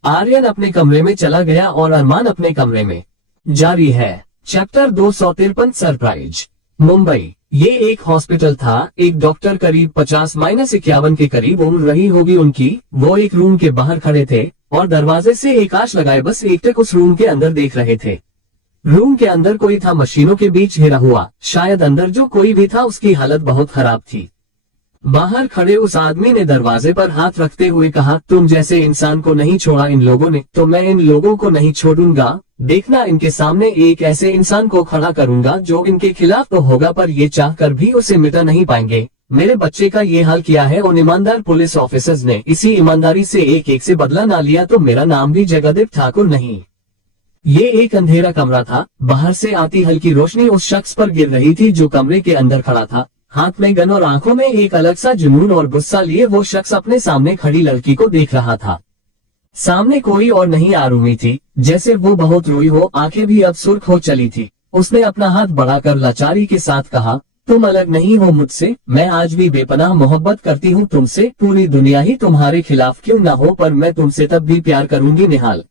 आर्यन अपने कमरे में चला गया और अरमान अपने कमरे में। जारी है चैप्टर 253 सरप्राइज। मुंबई। ये एक हॉस्पिटल था। एक डॉक्टर करीब 50-51 के करीब उम्र रही होगी उनकी। वो एक रूम के बाहर खड़े थे और दरवाजे से एक आश लगाए बस एकटक उस रूम के अंदर देख रहे थे। रूम के अंदर कोई था मशीनों के बीच घिरा हुआ। शायद अंदर जो कोई भी था उसकी हालत बहुत खराब थी। बाहर खड़े उस आदमी ने दरवाजे पर हाथ रखते हुए कहा, तुम जैसे इंसान को नहीं छोड़ा इन लोगों ने तो मैं इन लोगों को नहीं छोड़ूंगा। देखना इनके सामने एक ऐसे इंसान को खड़ा करूंगा जो इनके खिलाफ तो होगा पर ये चाहकर भी उसे मिटा नहीं पाएंगे। मेरे बच्चे का ये हाल किया है उन ईमानदार पुलिस ऑफिसर्स ने। इसी ईमानदारी से एक एक से बदला ना लिया तो मेरा नाम भी जगदीप ठाकुर नहीं। ये एक अंधेरा कमरा था। बाहर से आती हल्की रोशनी उस शख्स पर गिर रही थी जो कमरे के अंदर खड़ा था। हाथ में गन और आंखों में एक अलग सा जुनून और गुस्सा लिए वो शख्स अपने सामने खड़ी लड़की को देख रहा था। सामने कोई और नहीं आरुमी थी। जैसे वो बहुत रोई हो, आंखें भी अब सुर्ख हो चली थी। उसने अपना हाथ बढ़ाकर लाचारी के साथ कहा, तुम अलग नहीं हो मुझसे। मैं आज भी बेपनाह मोहब्बत करती हूँ तुमसे। पूरी दुनिया ही तुम्हारे खिलाफ क्यों न हो पर मैं तुमसे तब भी प्यार करूंगी निहाल।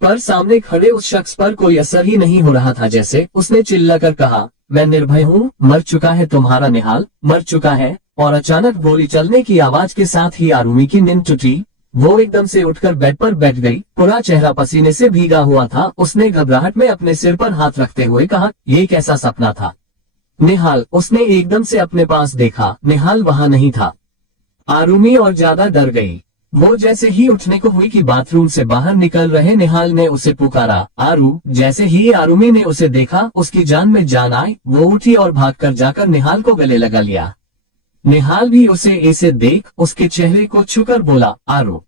पर सामने खड़े उस शख्स पर कोई असर ही नहीं हो रहा था। जैसे उसने चिल्लाकर कहा, मैं निर्भय हूँ। मर चुका है तुम्हारा निहाल, मर चुका है। और अचानक गोली चलने की आवाज के साथ ही आरुमी की नींद टूटी। वो एकदम से उठकर बेड पर बैठ गई। पूरा चेहरा पसीने से भीगा हुआ था। उसने घबराहट में अपने सिर पर हाथ रखते हुए कहा, ये कैसा सपना था निहाल। उसने एकदम से अपने पास देखा, निहाल वहां नहीं था। आरुमी और ज्यादा डर गई। वो जैसे ही उठने को हुई कि बाथरूम से बाहर निकल रहे निहाल ने उसे पुकारा, आरू। जैसे ही आरुमी ने उसे देखा उसकी जान में जान आई। वो उठी और भागकर जाकर निहाल को गले लगा लिया। निहाल भी उसे ऐसे देख उसके चेहरे को छूकर बोला, आरू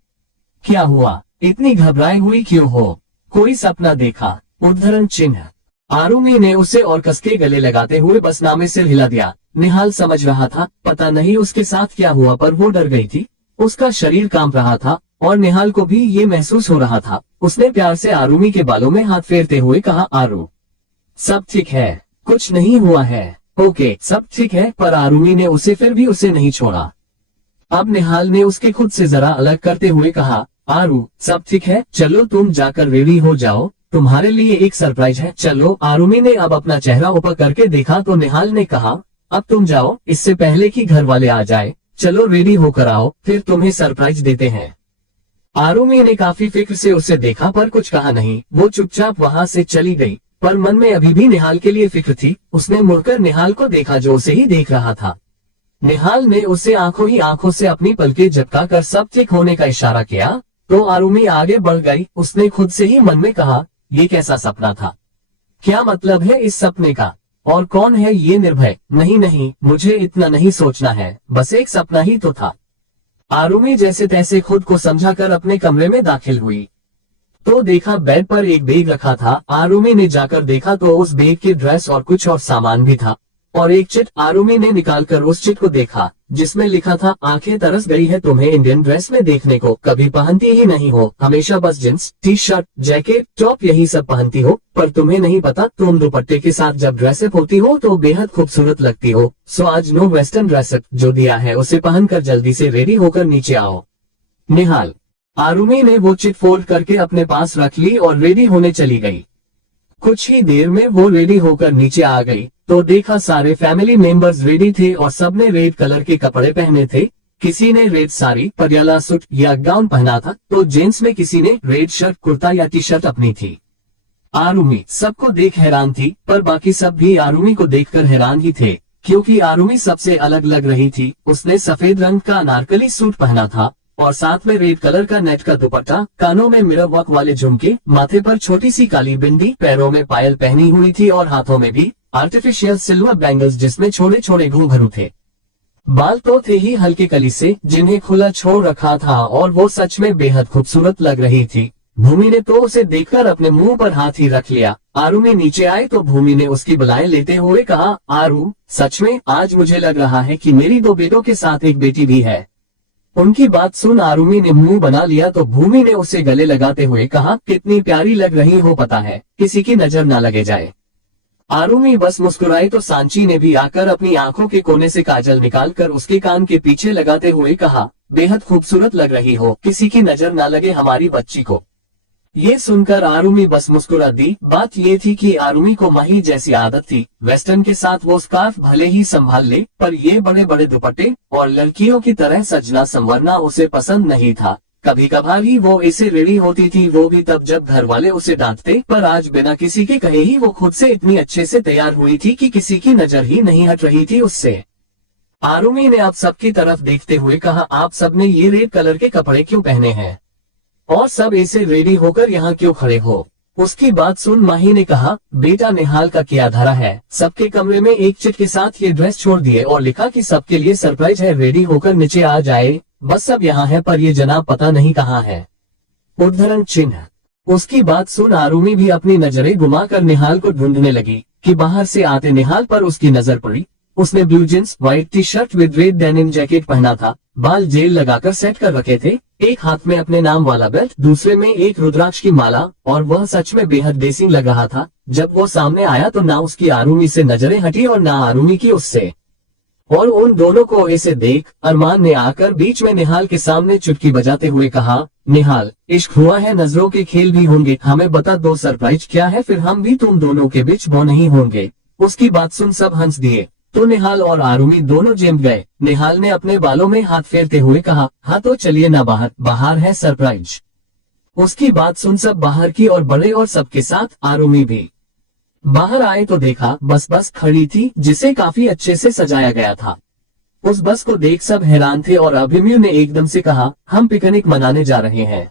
क्या हुआ, इतनी घबराई हुई क्यों हो, कोई सपना देखा? उद्धरण चिन्ह। आरुमी ने उसे और कसके गले लगाते हुए बस नामे सिर हिला दिया। निहाल समझ रहा था पता नहीं उसके साथ क्या हुआ पर वो डर गई थी। उसका शरीर कांप रहा था और निहाल को भी ये महसूस हो रहा था। उसने प्यार से आरुमी के बालों में हाथ फेरते हुए कहा, आरू सब ठीक है, कुछ नहीं हुआ है। ओके सब ठीक है। पर आरुमी ने उसे फिर भी उसे नहीं छोड़ा। अब निहाल ने उसके खुद से जरा अलग करते हुए कहा, आरू सब ठीक है, चलो तुम जाकर रेडी हो जाओ, तुम्हारे लिए एक सरप्राइज है, चलो। आरुमी ने अब अपना चेहरा ऊपर करके देखा तो निहाल ने कहा, अब तुम जाओ इससे पहले कि घर वाले आ जाए। चलो रेडी होकर आओ, फिर तुम्हें सरप्राइज देते हैं। आरुमी ने काफी फिक्र से उसे देखा पर कुछ कहा नहीं। वो चुपचाप वहां से चली गई पर मन में अभी भी निहाल के लिए फिक्र थी। उसने मुड़कर निहाल को देखा जो उसे ही देख रहा था। निहाल ने उसे आंखों ही आंखों से अपनी पलकें झपकाकर सब ठीक होने का इशारा किया तो आरुमी आगे बढ़ गई। उसने खुद से ही मन में कहा, ये कैसा सपना था, क्या मतलब है इस सपने का, और कौन है ये निर्भय? नहीं नहीं, मुझे इतना नहीं सोचना है, बस एक सपना ही तो था। आरुमी जैसे तैसे खुद को समझाकर अपने कमरे में दाखिल हुई तो देखा बेड पर एक बैग रखा था। आरुमी ने जाकर देखा तो उस बैग की ड्रेस और कुछ और सामान भी था और एक चिट। आरुमी ने निकालकर उस चिट को देखा जिसमें लिखा था, आंखें तरस गई है तुम्हें इंडियन ड्रेस में देखने को, कभी पहनती ही नहीं हो, हमेशा बस jeans T shirt jacket top यही सब पहनती हो, पर तुम्हें नहीं पता तुम दुपट्टे के साथ जब ड्रेसअप होती हो तो बेहद खूबसूरत लगती हो। सो आज नो वेस्टर्न ड्रेसअप जो दिया है उसे पहनकर जल्दी से रेडी होकर नीचे आओ। निहाल। आरुमी ने वो चिट फोल्ड करके अपने पास रख ली और रेडी होने चली गई। कुछ ही देर में वो रेडी होकर नीचे आ गई तो देखा सारे फैमिली मेंबर्स रेडी थे और सबने रेड कलर के कपड़े पहने थे। किसी ने रेड साड़ी पटियाला सूट या गाउन पहना था तो जेंट्स में किसी ने रेड शर्ट कुर्ता या टी शर्ट अपनी थी। आरुमी सबको देख हैरान थी, पर बाकी सब भी आरुमी को देखकर हैरान ही थे, क्योंकि आरुमी सबसे अलग लग रही थी। उसने सफेद रंग का अनारकली सूट पहना था और साथ में रेड कलर का नेट का दुपट्टा, कानों में मिरर वर्क वाले झुमके, माथे पर छोटी सी काली बिंदी, पैरों में पायल पहनी हुई थी और हाथों में भी आर्टिफिशियल सिल्वर बैंगल्स जिसमें छोटे छोटे घुंघरू थे। बाल तो थे ही हल्के कली से, जिन्हें खुला छोड़ रखा था और वो सच में बेहद खूबसूरत लग रही थी। भूमि ने तो उसे देखकर अपने मुंह पर हाथ ही रख लिया। आरुमी नीचे आए तो भूमि ने उसकी बधाई लेते हुए कहा, आरू, सच में आज मुझे लग रहा है कि मेरी 2 बेटों के साथ एक बेटी भी है। उनकी बात सुन आरुमी ने मुंह बना लिया तो भूमि ने उसे गले लगाते हुए कहा, कितनी प्यारी लग रही हो, पता है किसी की नजर न लगे जाए। आरुमी बस मुस्कुराई तो सांची ने भी आकर अपनी आंखों के कोने से काजल निकालकर उसके कान के पीछे लगाते हुए कहा, बेहद खूबसूरत लग रही हो, किसी की नजर न लगे हमारी बच्ची को। ये सुनकर आरुमी बस मुस्कुरा दी। बात ये थी कि आरुमी को माही जैसी आदत थी, वेस्टर्न के साथ वो स्कार्फ भले ही संभाल ले, पर ये बड़े बड़े दुपट्टे और लड़कियों की तरह सजना संवरना उसे पसंद नहीं था। कभी कभार ही वो ऐसे रेडी होती थी, वो भी तब जब घर वाले उसे डांटते, पर आज बिना किसी के कहे ही वो खुद से इतनी अच्छे से तैयार हुई थी कि किसी की नजर ही नहीं हट रही थी उससे। आरुमी ने अब सबकी तरफ देखते हुए कहा, आप सबने ये रेड कलर के कपड़े क्यों पहने हैं और सब ऐसे रेडी होकर यहाँ क्यों खड़े हो? उसकी बात सुन माही ने कहा, बेटा निहाल का क्या धरा है, सबके कमरे में एक चिट के साथ ये ड्रेस छोड़ दिए और लिखा कि सबके लिए सरप्राइज है, रेडी होकर नीचे आ जाए। बस सब यहाँ है, पर ये जनाब पता नहीं कहाँ है। उद्धरण चिन्ह। उसकी बात सुन आरुमी भी अपनी नजरें घुमाकर निहाल को ढूंढने लगी कि बाहर से आते निहाल पर उसकी नजर पड़ी। उसने blue jeans, white T shirt with red denim jacket पहना था, बाल जेल लगाकर सेट कर रखे थे, एक हाथ में अपने नाम वाला बेल्ट, दूसरे में एक रुद्राक्ष की माला, और वह सच में बेहद देसी लग रहा था। जब वो सामने आया तो ना उसकी आरुमी से नजरें हटी और ना आरुमी की उससे, और उन दोनों को ऐसे देख अरमान ने आकर बीच में निहाल के सामने चुटकी बजाते हुए कहा, निहाल, इश्क हुआ है, नजरों के खेल भी होंगे, हमें बता दो सरप्राइज क्या है, फिर हम भी तुम दोनों के बीच वो नहीं होंगे। उसकी बात सुन सब हंस दिए तो निहाल और आरुमी दोनों जम गए। निहाल ने अपने बालों में हाथ फेरते हुए कहा, हाँ तो चलिए ना, बाहर बाहर है सरप्राइज। उसकी बात सुन सब बाहर की और बड़े और सबके साथ आरुमी भी बाहर आए तो देखा बस खड़ी थी, जिसे काफी अच्छे से सजाया गया था। उस बस को देख सब हैरान थे और अभिमन्यु ने एकदम से कहा, हम पिकनिक मनाने जा रहे हैं।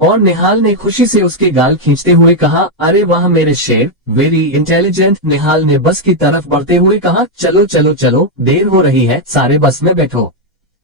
और निहाल ने खुशी से उसके गाल खींचते हुए कहा, अरे वाह मेरे शेर, वेरी इंटेलिजेंट। निहाल ने बस की तरफ बढ़ते हुए कहा, चलो चलो चलो, देर हो रही है, सारे बस में बैठो।